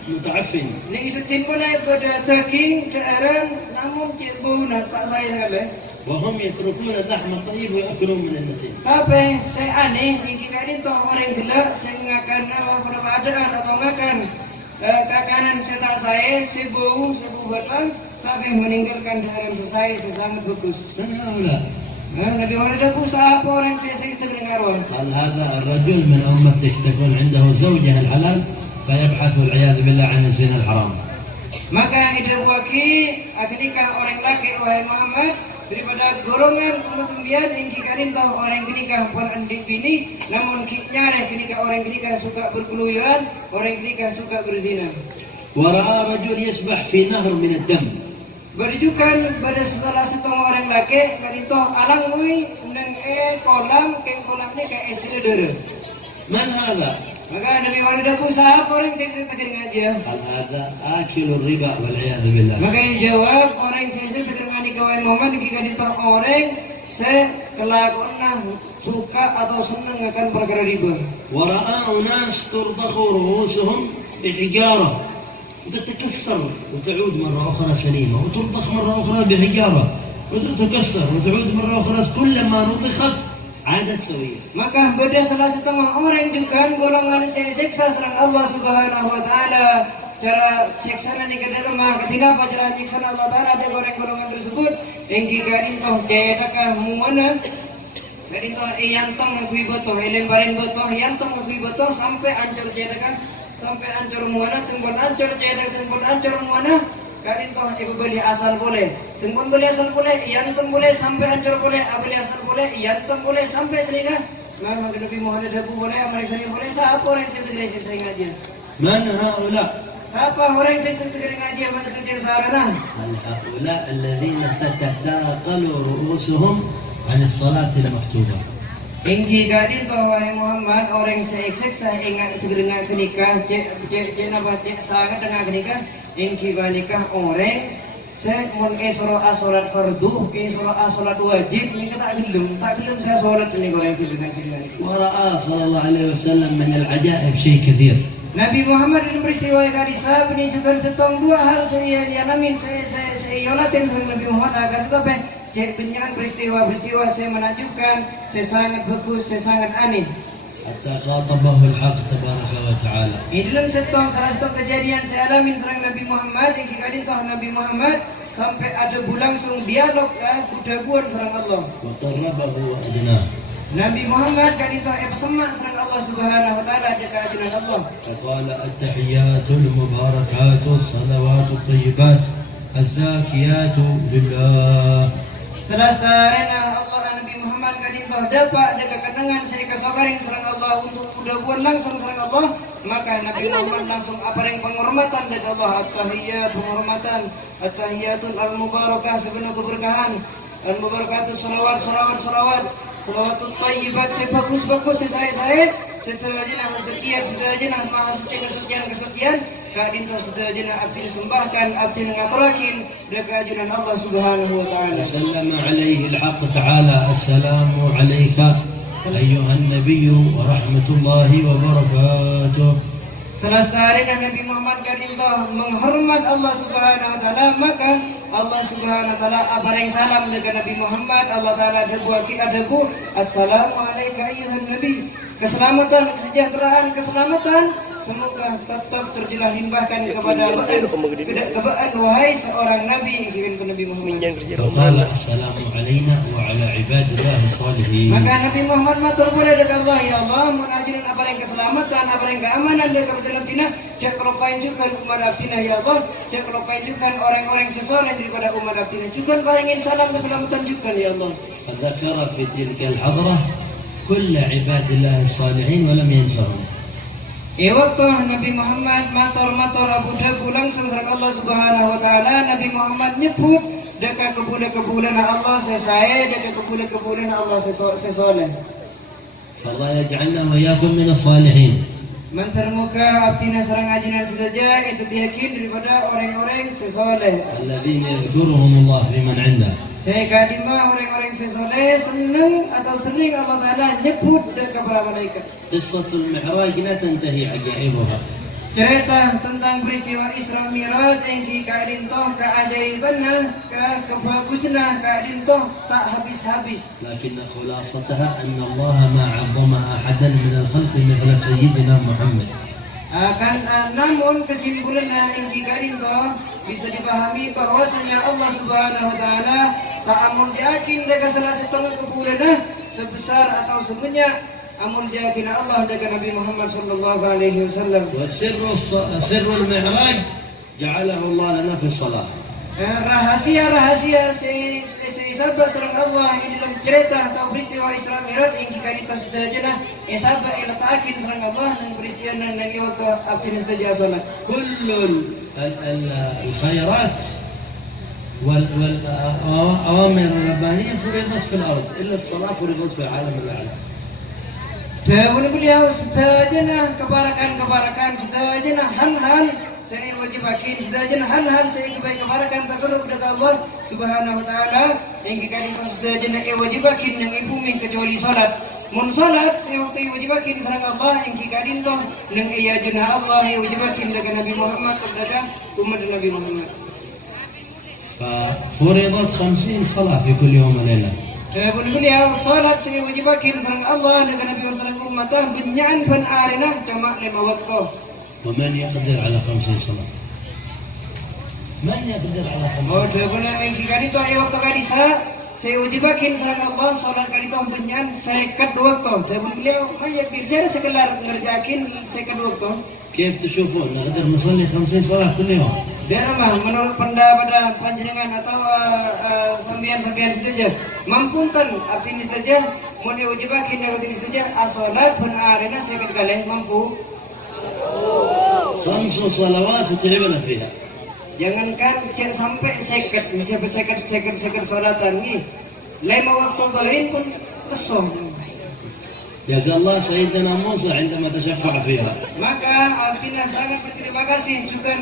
متعفن. Ini setin boleh pada daging kearan namun cek bau nak tak saya sekali. وهم يتركون اللحم الطيب ويأكلون من النتن. Tapi saya aneh jika itu orang gelap saya ngakan perpadaan atau ngakan kakanan setak saya sebau batang tapi meninggalkan dalam selesai sesama bagus. من هؤلاء؟ Nabi Muhammad ada usaha apa orang saya kita mendengar wan. قال هذا الرجل من أمتك تكون عنده زوجة الحلال فيبحث والعياذ بالله عن الزنا الحرام. Maka ide waki ketika orang laki wahai Muhammad daripada golongan umat pembian yang kikarin tahu orang kenikah pun andik bini namun nyare kenikah orang kenikah suka berkeluyuran orang kenikah suka berzina. ورأى رجل يسبح في نهر من الدم. Berjukan pada salah satu orang laki kadito alang mui nang kolam ke kolam ni ke eseleder. من هذا؟ Maka Nabi Muhammad ada usaha orang saya tegar ngaji. قال هذا آكل الربا والعياذ بالله. Maka yang jawab orang saya tegar ngaji kawan Muhammad kadito orang saya kelakuan suka atau senang akan perkara riba. ورأى أناس ترضخ رؤوسهم بحجارة وتتكسر وتعود مرة أخرى سليمة وترضخ مرة أخرى بحجارة وتتكسر وتعود مرة أخرى كلما رضخت عادت سوية. Maka beda salah setengah orang juga golongan saya seksa serang Allah Subhanahu Wa Taala. Cara seksana ni kada rumah ketika pelajaran seksana Allah Taala ada golongan tersebut yang gigarin toh kaya muana Dari to yantong ngagui botoh, lemparin botoh, yantong ngagui botoh sampai ancur cedakan, sampai ancur muana, tengkon ancur cedak, tengkon ancur muana. Kali to ibu beli asal boleh, tengkon beli asal boleh, yantong boleh sampai ancur boleh, abeli asal boleh, yantong boleh sampai selingah. Memang Nabi Muhammad dapat boleh, amal saya boleh. Siapa orang yang saya ngaji? من هؤلاء؟ Siapa orang yang saya ngaji yang mana kerja sarana? هؤلاء الذين تتثاقل رؤوسهم عن الصلاة المكتوبة. Inggi gadin to wahai Muhammad orang saya ekseksa ingat itu dengan kenikah cek napa cek sangat dengan kenikah inggi banikah orang saya mun solat fardu solat wajib ini tak gelem saya solat ini goreng dengan sini. ورأى صلى الله عليه وسلم من العجائب شيء كثير. Nabi Muhammad dalam peristiwa kadisa menunjukkan setong dua hal saya alamin saya yolatin sama Nabi Muhammad agar tetapi cek penyakan peristiwa saya menunjukkan saya sangat bagus saya sangat aneh. حتى خاطبه الحق تبارك وتعالى. Di dalam salah satu kejadian saya alamin serang Nabi Muhammad yang dikali toh Nabi Muhammad sampai ada langsung dialog kudaguan serang Allah. وقربه وأدناه. Nabi Muhammad kali toh semak serang Allah Subhanahu wa taala dekat ajunan Allah. فقال التحيات المباركات الصلوات الطيبات الزاكيات لله. Selastarena Allah Nabi Muhammad kali toh dapat dekat kedengan saya kesokaring serang Allah untuk kudaguan langsung serang Allah. Maka Nabi Muhammad langsung apareng penghormatan dari Allah at-tahiyyat penghormatan at-tahiyyatun al-mubarakah sepenuh keberkahan al-mubarakatuh salawat salawatut thayyibat bagus saya setajina maha kesucian kadin to setajina abdi sembahkan abdi ngaturakin dekat ajunan Allah Subhanahu wa taala. سلم عليه الحق تعالى السلام عليك أيها النبي ورحمة الله وبركاته. Selastarina Nabi Muhammad kadin to menghormat Allah Subhanahu wa taala maka Allah Subhanahu wa taala abareng salam dekat Nabi Muhammad Allah taala adabu assalamu alayka ayyuhan nabi keselamatan keselamatan semoga tetap terjelah limpahkan kepada kebaikan wahai seorang nabi ke Nabi Muhammad. فقال السلام علينا وعلى عباد الله الصالحين. Maka Nabi Muhammad matur boleh dekat Allah ya Allah mengajiran apa yang keselamatan apa yang keamanan dekat dalam tina cek kalau panjukan umat abdina ya Allah cek kalau panjukan orang-orang sesoleh daripada umat abdina juga paringin salam keselamatan juga ya Allah. فذكر في تلك الحضرة كل عباد الله الصالحين ولم ينسهم. Waktu Nabi Muhammad mator Abu Dhabi langsung serang Allah Subhanahu wa taala Nabi Muhammad nyebut dekat kebulan Allah saya dekat kebulan Allah sesoleh. فالله يجعلنا وإياكم من الصالحين. Mentermuka abdina serang ajinan sedaja itu diyakin daripada orang-orang sesoleh. الذين يذكرهم الله بمن عنده. Saya kadima orang-orang sesoleh senang atau sering Allah Taala nyebut dekat para malaikat. قصة المعراج لا تنتهي عجائبها. Cerita tentang peristiwa Isra Mi'raj yang dikaidin toh keajaibannya, kebagusnya kaidin toh tak habis-habis. لكن خلاصتها أن الله ما عظم أحدا من الخلق مثل سيدنا محمد. Namun kesimpulannya yang dikaidin toh bisa dipahami bahwasanya Allah Subhanahu wa taala tak amun yakin dekat salah satu kebulannya sebesar atau sebanyak amun yakin Allah dekat Nabi Muhammad sallallahu alaihi wasallam. وسر المعراج جعله الله لنا في الصلاة. Rahasia sahabat serang Allah yang dalam cerita atau peristiwa Isra Mi'raj yang jika kita sudah jenah sahabat yang letakkan serang Allah dan peristiwa yang waktu abdin saja salat. كل الخيرات والأوامر الربانية فرضت في الأرض إلا الصلاة فرضت في العالم الأعلى. Dahulu beliau sedajana kebarakan sedajana hal-hal saya wajibakin sedajana hal-hal saya kebaikan takarrub kepada Allah Subhanahu wa taala yang dikatakan sedajana wajibakin yang ibumi kecuali salat. Mun salat saya waktu wajibakin sareng Allah yang dikatakan toh yang iya jana Allah yang wajibakin dengan Nabi Muhammad kepada umat Nabi Muhammad. ففرضت 50 صلاة في كل يوم وليلة. Beliau salat saya wajibakin sareng Allah dengan Nabi Muhammad umatah benyaan pan arena cuma 5 waktu. ومن يقدر على 50 صلاة؟ من يقدر على 50 صلاة؟ Beliau yang dikali tu waktu kadisa saya wajibakin sareng Allah salat kali toh penyan saya kedua waktu. Saya beliau kayak saya sekelar ngerjakin saya kedua waktu. كيف تشوفون نقدر نصلي 50 صلاة كل يوم؟ Biar mah menurut pendapat panjenengan atau sambian-sambian saja mampu kan artinya saja mau diwajibakin artinya saja asolat pun arena saya kali mampu. 5 صلوات وتعبنا فيها. Jangankan sampai seket solatan ni, 5 waktu berin pun kesong. جزا الله سيدنا موسى عندما تشفع فيها. Maka artinya sangat berterima kasih juga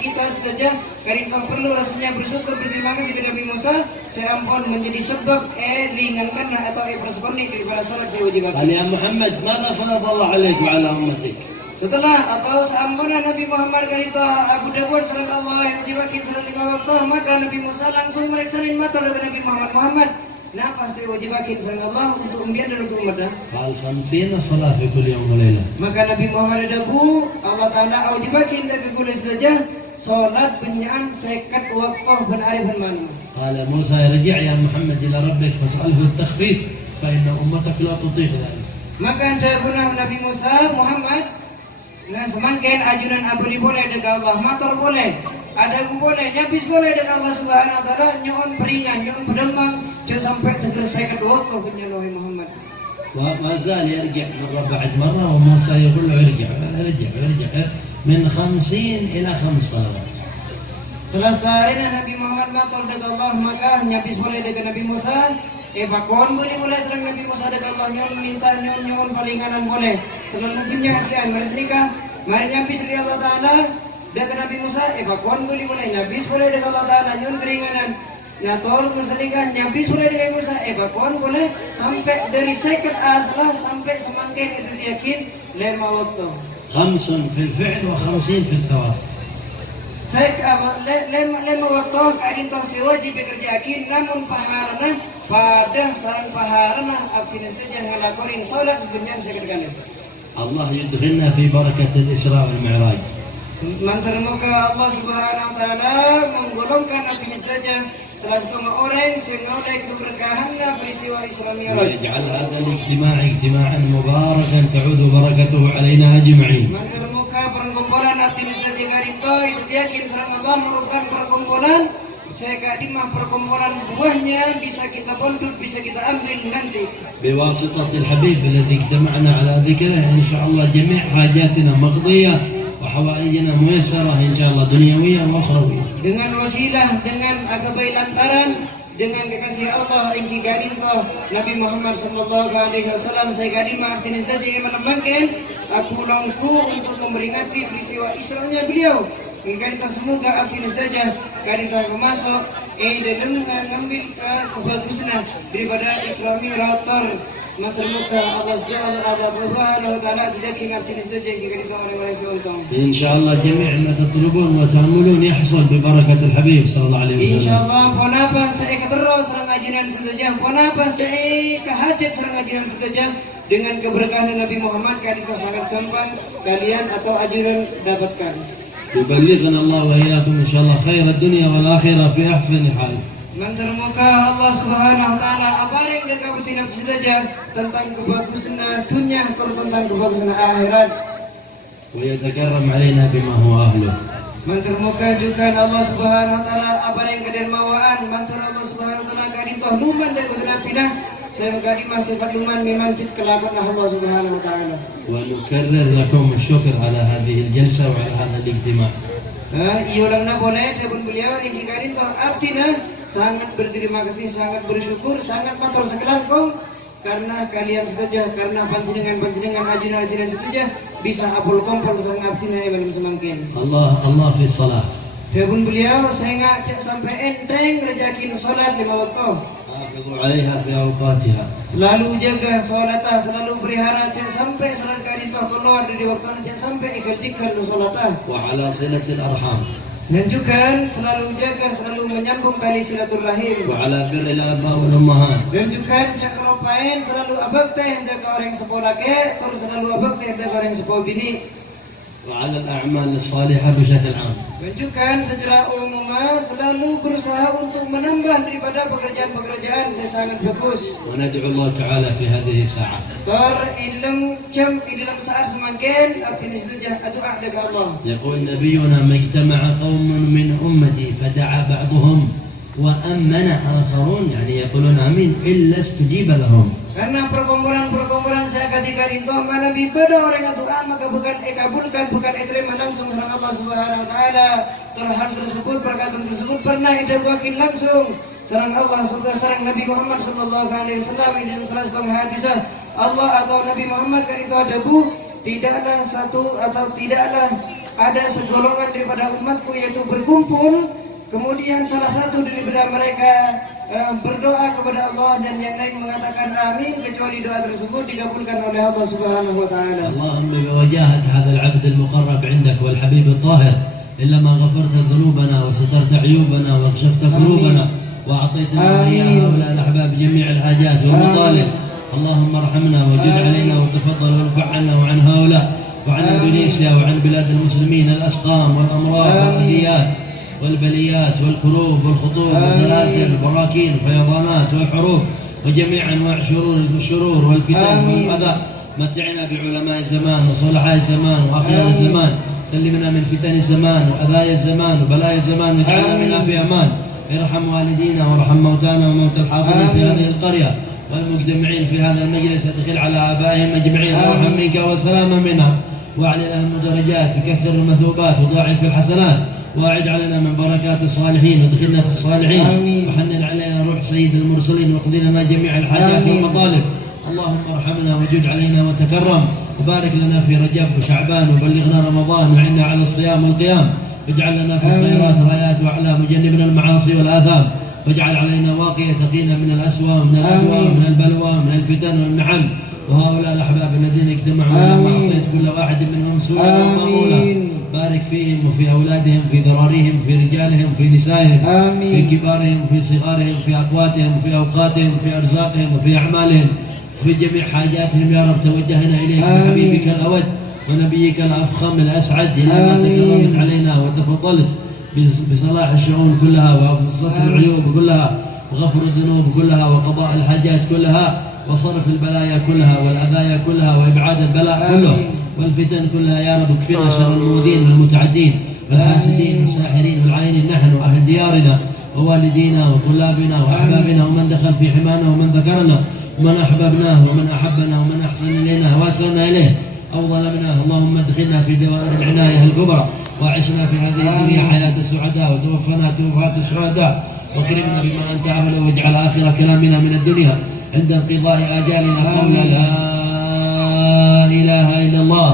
kita saja karena perlu rasanya bersyukur berterima kasih kepada Nabi Musa saya ampun menjadi sebab ringankan atau perseponi daripada salat saya wajibkan. قال يا محمد ماذا فرض الله عليك وعلى أمتك؟ Setelah atau seampunan Nabi Muhammad karena Abu Dawud sallallahu alaihi wajibkan salat 5 waktu maka Nabi Musa langsung meriksain mata kepada Nabi Muhammad. Kenapa saya wajibakin sama Allah untuk umbian dan untuk umatnya? قال 50 صلاة في كل يوم وليلة. Maka Nabi Muhammad adaku Allah Ta'ala wajibakin dari kulis saja salat penyan sekat waktu ben hari ben malam. قال موسى ارجع يا محمد إلى ربك فاسأله التخفيف فإن أمتك لا تطيق ذلك. Maka anda guna Nabi Musa Muhammad nah semakin ajunan abdi boleh dekat Allah mator boleh ada boleh nyabis boleh dekat Allah Subhanahu wa taala nyon peringan nyon pedemang jangan sampai terselesai waktu punya Nabi Muhammad. وما زال يرجع مرة بعد مرة وموسى يقول له ارجع من 50 إلى 5 صلوات. Setelah sehari Nabi Muhammad matur dekat Allah maka nyabis boleh dekat Nabi Musa bakon boleh serang Nabi Musa dekat Allah nyon minta nyon palinganan boleh terlalu punya kian mari nikah mari nyabis dari Allah Ta'ala dekat Nabi Musa bakon boleh nyabis boleh dekat Allah Ta'ala nyon keringanan nah tol bersedekah nyabis boleh dekat Musa bakon boleh sampai dari seket asal sampai semakin itu yakin 5 waktu 5 في الفعل و50 في الثواب. saya lima waktu kadin tong si wajib bekerjakin namun paharana pada sarang paharana artinya jangan lakorin salat dunia sekedar الله يدخلنا في بركة الإسراء والمعراج. mantar moga Allah Subhanahu wa taala menggolongkan artinya saja salah satu orang sengaja keberkahan peristiwa Isra Mi'raj. ويجعل هذا الاجتماع اجتماعا مباركا تعود بركته علينا أجمعين. Mantar moga perkumpulan artinya saja garito itu yakin sareng Allah merupakan perkumpulan saya kadimah perkumpulan buahnya bisa kita bondut bisa kita ambil nanti. بواسطة الحبيب الذي اجتمعنا على ذكره إن شاء الله جميع حاجاتنا مقضية وحوائجنا ميسرة إن شاء الله دنيوية وأخروية. Dengan wasilah dengan agabai lantaran dengan kekasih Allah ingki gadinto Nabi Muhammad sallallahu alaihi wasallam saya gadimah jenis tadi melembangkan aku langku untuk memperingati peristiwa Isra'nya beliau. Gadinto semoga jenis saja gadinto masuk dan mengambil kebagusan daripada Isra Mi'raj Matmuka Allah Subhanahu wa taala tidak ingat jenis saja gadinto orang-orang seorang. إن شاء الله جميع ما تطلبون وتأملون يحصل ببركة الحبيب صلى الله عليه وسلم. Insyaallah ponapa saya keterus sareng ajinan saja ponapa saya kehajat sareng ajinan saja dengan keberkahan Nabi Muhammad kalian sangat gampang kalian atau ajuran dapatkan. يبلغنا الله وإياكم إن شاء الله خير الدنيا والآخرة في أحسن حال. Mantar muka Allah Subhanahu wa taala aparing dekat utinap saja tentang kebagusan dunia tentang kebagusan akhirat. ويتكرم علينا بما هو أهله. Mantar muka juga Allah Subhanahu wa taala aparing kedermawaan mantar Allah Subhanahu wa taala kadin luman dari utinap saya kadin masih luman memang cit kelakon Allah Subhanahu wa taala. ونكرر لكم الشكر على هذه الجلسة وعلى هذا الاجتماع. Iulang na boleh tepun beliau ini kadin artinya sangat berterima kasih, sangat bersyukur, sangat matur sekelangkong karena kalian saja, karena panjenengan ajinan saja bisa apul kompol sang abdina yang semakin. الله في الصلاة. Tepun beliau saya ngajak sampai enteng rejakin salat 5 waktu. حافظوا عليها في أوقاتها. Selalu jaga salatah, selalu berihara sampai salat kadin keluar dari waktu sampai ikut salatah. وعلى صلة الأرحام. Dan juga selalu jaga, selalu menyambung tali silaturahim. وعلى بر الآباء والأمهات. Dan juga jangan lupain selalu abak teh hendak orang sekolah ke, terus selalu abak teh hendak orang sekolah bini. وعلى الأعمال الصالحة بشكل عام. Menunjukkan secara umum selalu berusaha untuk menambah daripada pekerjaan-pekerjaan yang sangat bagus. وندعو الله تعالى في هذه الساعة. Di dalam saat semakin artinya saja doa kepada Allah. يقول نبينا ما اجتمع قوم من أمتي فدعا بعضهم وأمن آخرون يعني يقولون آمين إلا استجيب لهم. Karena perkumpulan saya ketika itu mana pada orang yang doa maka bukan kabulkan bukan diterima langsung oleh Allah Subhanahu wa taala. Hal tersebut perkataan tersebut pernah diwakil langsung sareng Allah sareng Nabi Muhammad sallallahu alaihi wasallam dan salah satu hadis Allah atau Nabi Muhammad kan itu ada tidaklah satu atau tidaklah ada segolongan daripada umatku yaitu berkumpul kemudian salah satu daripada mereka berdoa kepada Allah dan yang lain mengatakan amin kecuali doa tersebut dikabulkan oleh Allah Subhanahu wa taala. Allahumma biwajahat hadha al-'abd al-muqarrab 'indak wal habib al-tahir illa ma ghafarta dhunubana wa satarta 'uyubana wa kashafta qulubana wa a'taytana ya haula al-ahbab jami' al-hajat wal matalib. Allahumma arhamna wajid 'alaina wa tafaddal warfa' 'anna wa 'an haula wa 'an Indonesia wa 'an bilad al-muslimin al-asqam wal amrad wal adiyat والبليات والكروب والخطوب والسلاسل والبراكين والفيضانات والحروب وجميع انواع الشرور والفتن والأذى. متعنا بعلماء الزمان وصلحاء الزمان واخيار الزمان. سلمنا من فتن الزمان واذايا الزمان وبلايا الزمان واجعلنا منا في امان. ارحم والدينا وارحم موتانا وموتى الحاضرين في هذه القريه والمجتمعين في هذا المجلس. ادخل على ابائهم اجمعين وارحم منك وسلاما منا واعلي لهم الدرجات وكثر المثوبات وضاعف الحسنات واعد علينا من بركات الصالحين وادخلنا في الصالحين وحنن علينا روح سيد المرسلين واقضي لنا جميع الحاجات والمطالب. اللهم ارحمنا وجد علينا وتكرم وبارك لنا في رجب وشعبان وبلغنا رمضان وعنا على الصيام والقيام. واجعل لنا في الخيرات رايات واعلام وجنبنا المعاصي والاثام. واجعل علينا واقية تقينا من الاسوى ومن الادواء ومن البلوى ومن الفتن والمحن. وهؤلاء الاحباب الذين اجتمعوا لنا واعطيت كل واحد منهم سوءا ومامولا. بارك فيهم وفي أولادهم في ذراريهم في رجالهم في نسائهم في كبارهم في صغارهم في أقواتهم في أوقاتهم في أرزاقهم وفي أعمالهم في جميع حاجاتهم يا رب. توجهنا إليك بحبيبك الأود ونبيك الأفخم الأسعد إلى ما تكرمت علينا وتفضلت بصلاح الشؤون كلها وستر العيوب كلها وغفر الذنوب كلها وقضاء الحاجات كلها وصرف البلايا كلها والأذايا كلها وإبعاد البلاء كله والفتن كلها يا رب. اكفنا شر المؤذين والمتعدين والحاسدين والساحرين والعائنين نحن واهل ديارنا ووالدينا وطلابنا واحبابنا ومن دخل في حمانا ومن ذكرنا ومن احببناه ومن احبنا ومن احسن الينا واسلنا اليه او ظلمناه. اللهم ادخلنا في دوائر العنايه الكبرى واعشنا في هذه الدنيا حياه السعداء وتوفنا توفات الشهداء واكرمنا بما انت اهله واجعل اخر كلامنا من الدنيا عند انقضاء اجالنا قول لا إله إلا الله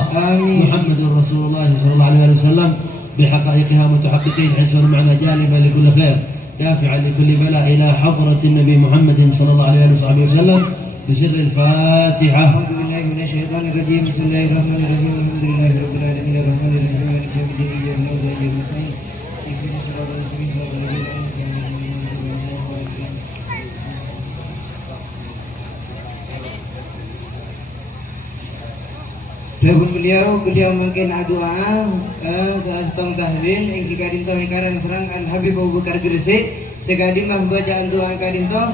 محمد رسول الله صلى الله عليه وسلم بحقائقها متحققين حسن معنى جالبا لكل خير دافعا لكل بلاء إلى حضرة النبي محمد صلى الله عليه وصحبه وسلم بسر الفاتحة. أعوذ بالله من الشيطان الرجيم. بسم الله الرحمن الرحيم. الحمد لله رب العالمين الرحمن الرحيم مالك يوم الدين إياك نعبد وإياك نستعين اهدنا الصراط المستقيم صراط الذين أنعمت عليهم غير المغضوب عليهم. Dapun beliau mungkin doa salah satu tahlil yang dikadinto hikaran serang Al Habib Abu Bakar Gresik sekadi mah bacaan doa kadinto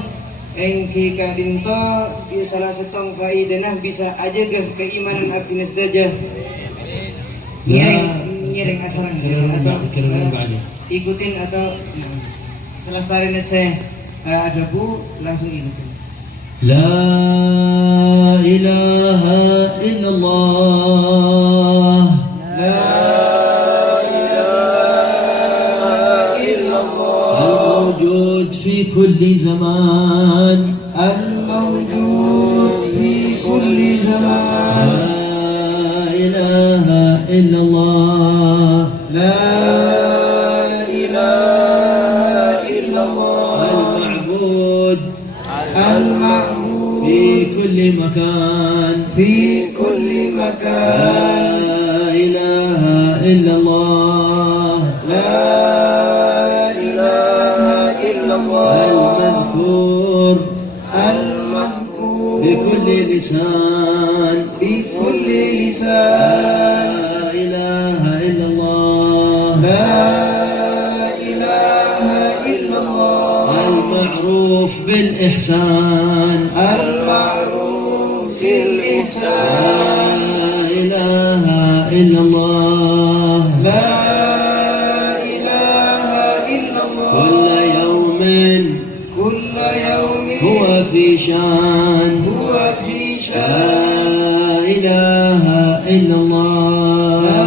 yang dikadinto di salah satu faidah bisa aja ke keimanan artinya saja ngiring asaran ikutin atau salah tarinya saya ada bu langsung ikutin. لا إله إلا الله لا إله إلا الله الموجود في كل زمان الموجود في كل زمان لا إله إلا الله لا إله إلا الله المعبود في كل مكان في كل مكان لا إله إلا الله لا إله إلا الله المذكور بكل لسان بكل لسان لا إله المعروف بالإحسان المعروف بالإحسان لا إله إلا الله لا إله إلا الله كل يوم هو في شان هو في لا شان إله إلا الله لا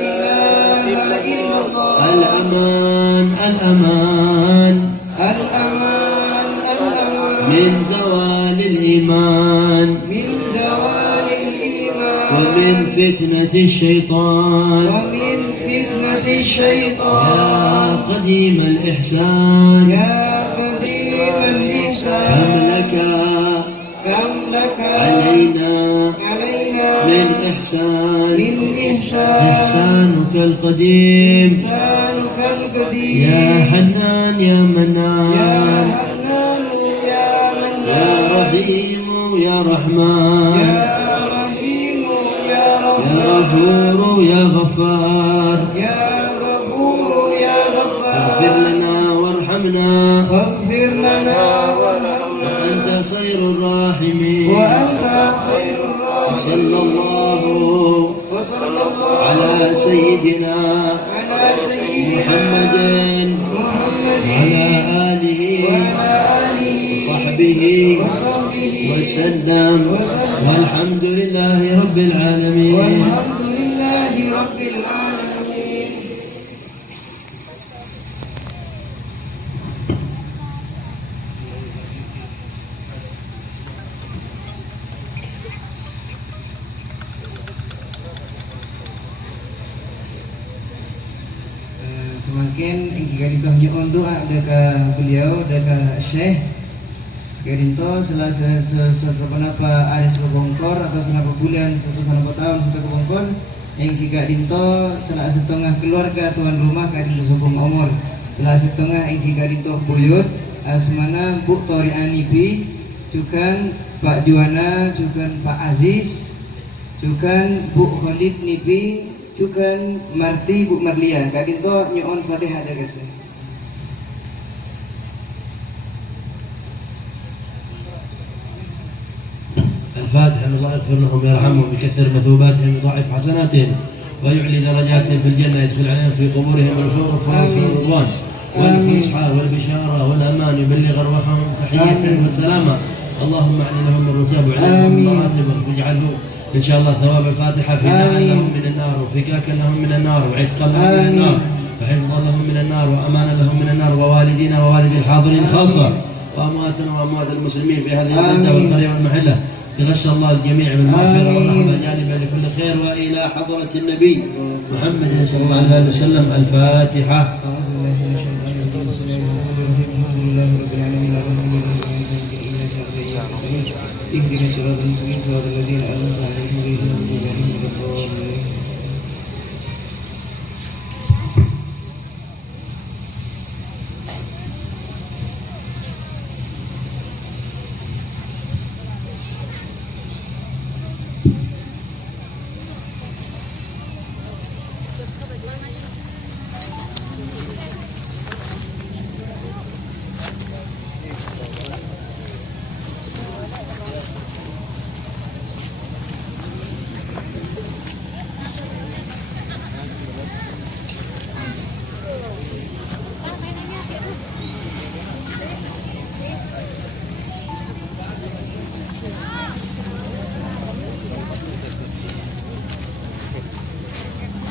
إله إلا الله الأمان الأمان الأمان الأمان من زوال الإيمان من زوال الإيمان ومن فتنة الشيطان ومن فتنة الشيطان يا قديم الإحسان يا قديم كم الإحسان لك لك علينا علينا من إحسان من إحسان إحسانك القديم إحسانك القديم يا حنان يا يا منان حنان يا يا منان رحيم يا رحمن يا رحيم يا يا رحمن غفور يا غفار يا غفور يا اغفر غفار لنا وارحمنا واغفر لنا وارحمنا وأنت خير الراحمين وأنت خير الراحمين صلى الله وصلى الله على سيدنا على سيدنا محمد محمد وعلى آله وعلى آله وصحبه وصحبه وسلم والحمد لله رب العالمين والحمد لله رب العالمين. Semakin Garinto nyoon doa dekat beliau dekat Syekh Garinto kenapa ada sebongkor atau selama bulan atau selama tahun sudah kebongkor yang tiga dinto salah setengah keluarga tuan rumah kadin sokong umur salah setengah yang tiga dinto buyut semana Bu Tori Anibi juga Pak Juwana juga Pak Aziz juga Bu Khalid Nibi juga Marti Bu Marlia kadin to nyoon Fatihah ada guys. الفاتحة الله يغفر لهم ويرحمهم ويكثر مثوباتهم ويضاعف حسناتهم ويعلي درجاتهم في الجنة يدخل عليهم في قبورهم الفور والفرس والرضوان والفصحى والبشارة والأمان يبلغ أرواحهم تحية والسلامة اللهم اعن لهم الرتاب وعليهم مراتبهم واجعله إن شاء الله ثواب الفاتحة فداء لهم من النار وفكاكا لهم من النار وعتقا لهم من النار وحفظا لهم من النار وأمانا لهم من النار ووالدينا ووالد الحاضرين خاصة وأمواتنا وأموات المسلمين في هذه البلدة والقرية والمحلة تغشى الله الجميع بالمغفرة والرحمة جانبا لكل خير وإلى حضرة النبي محمد صلى الله عليه وسلم الفاتحة. اهدنا الصراط المستقيم صراط الذين أنعمت عليهم غير المغضوب عليهم ولا الضالين.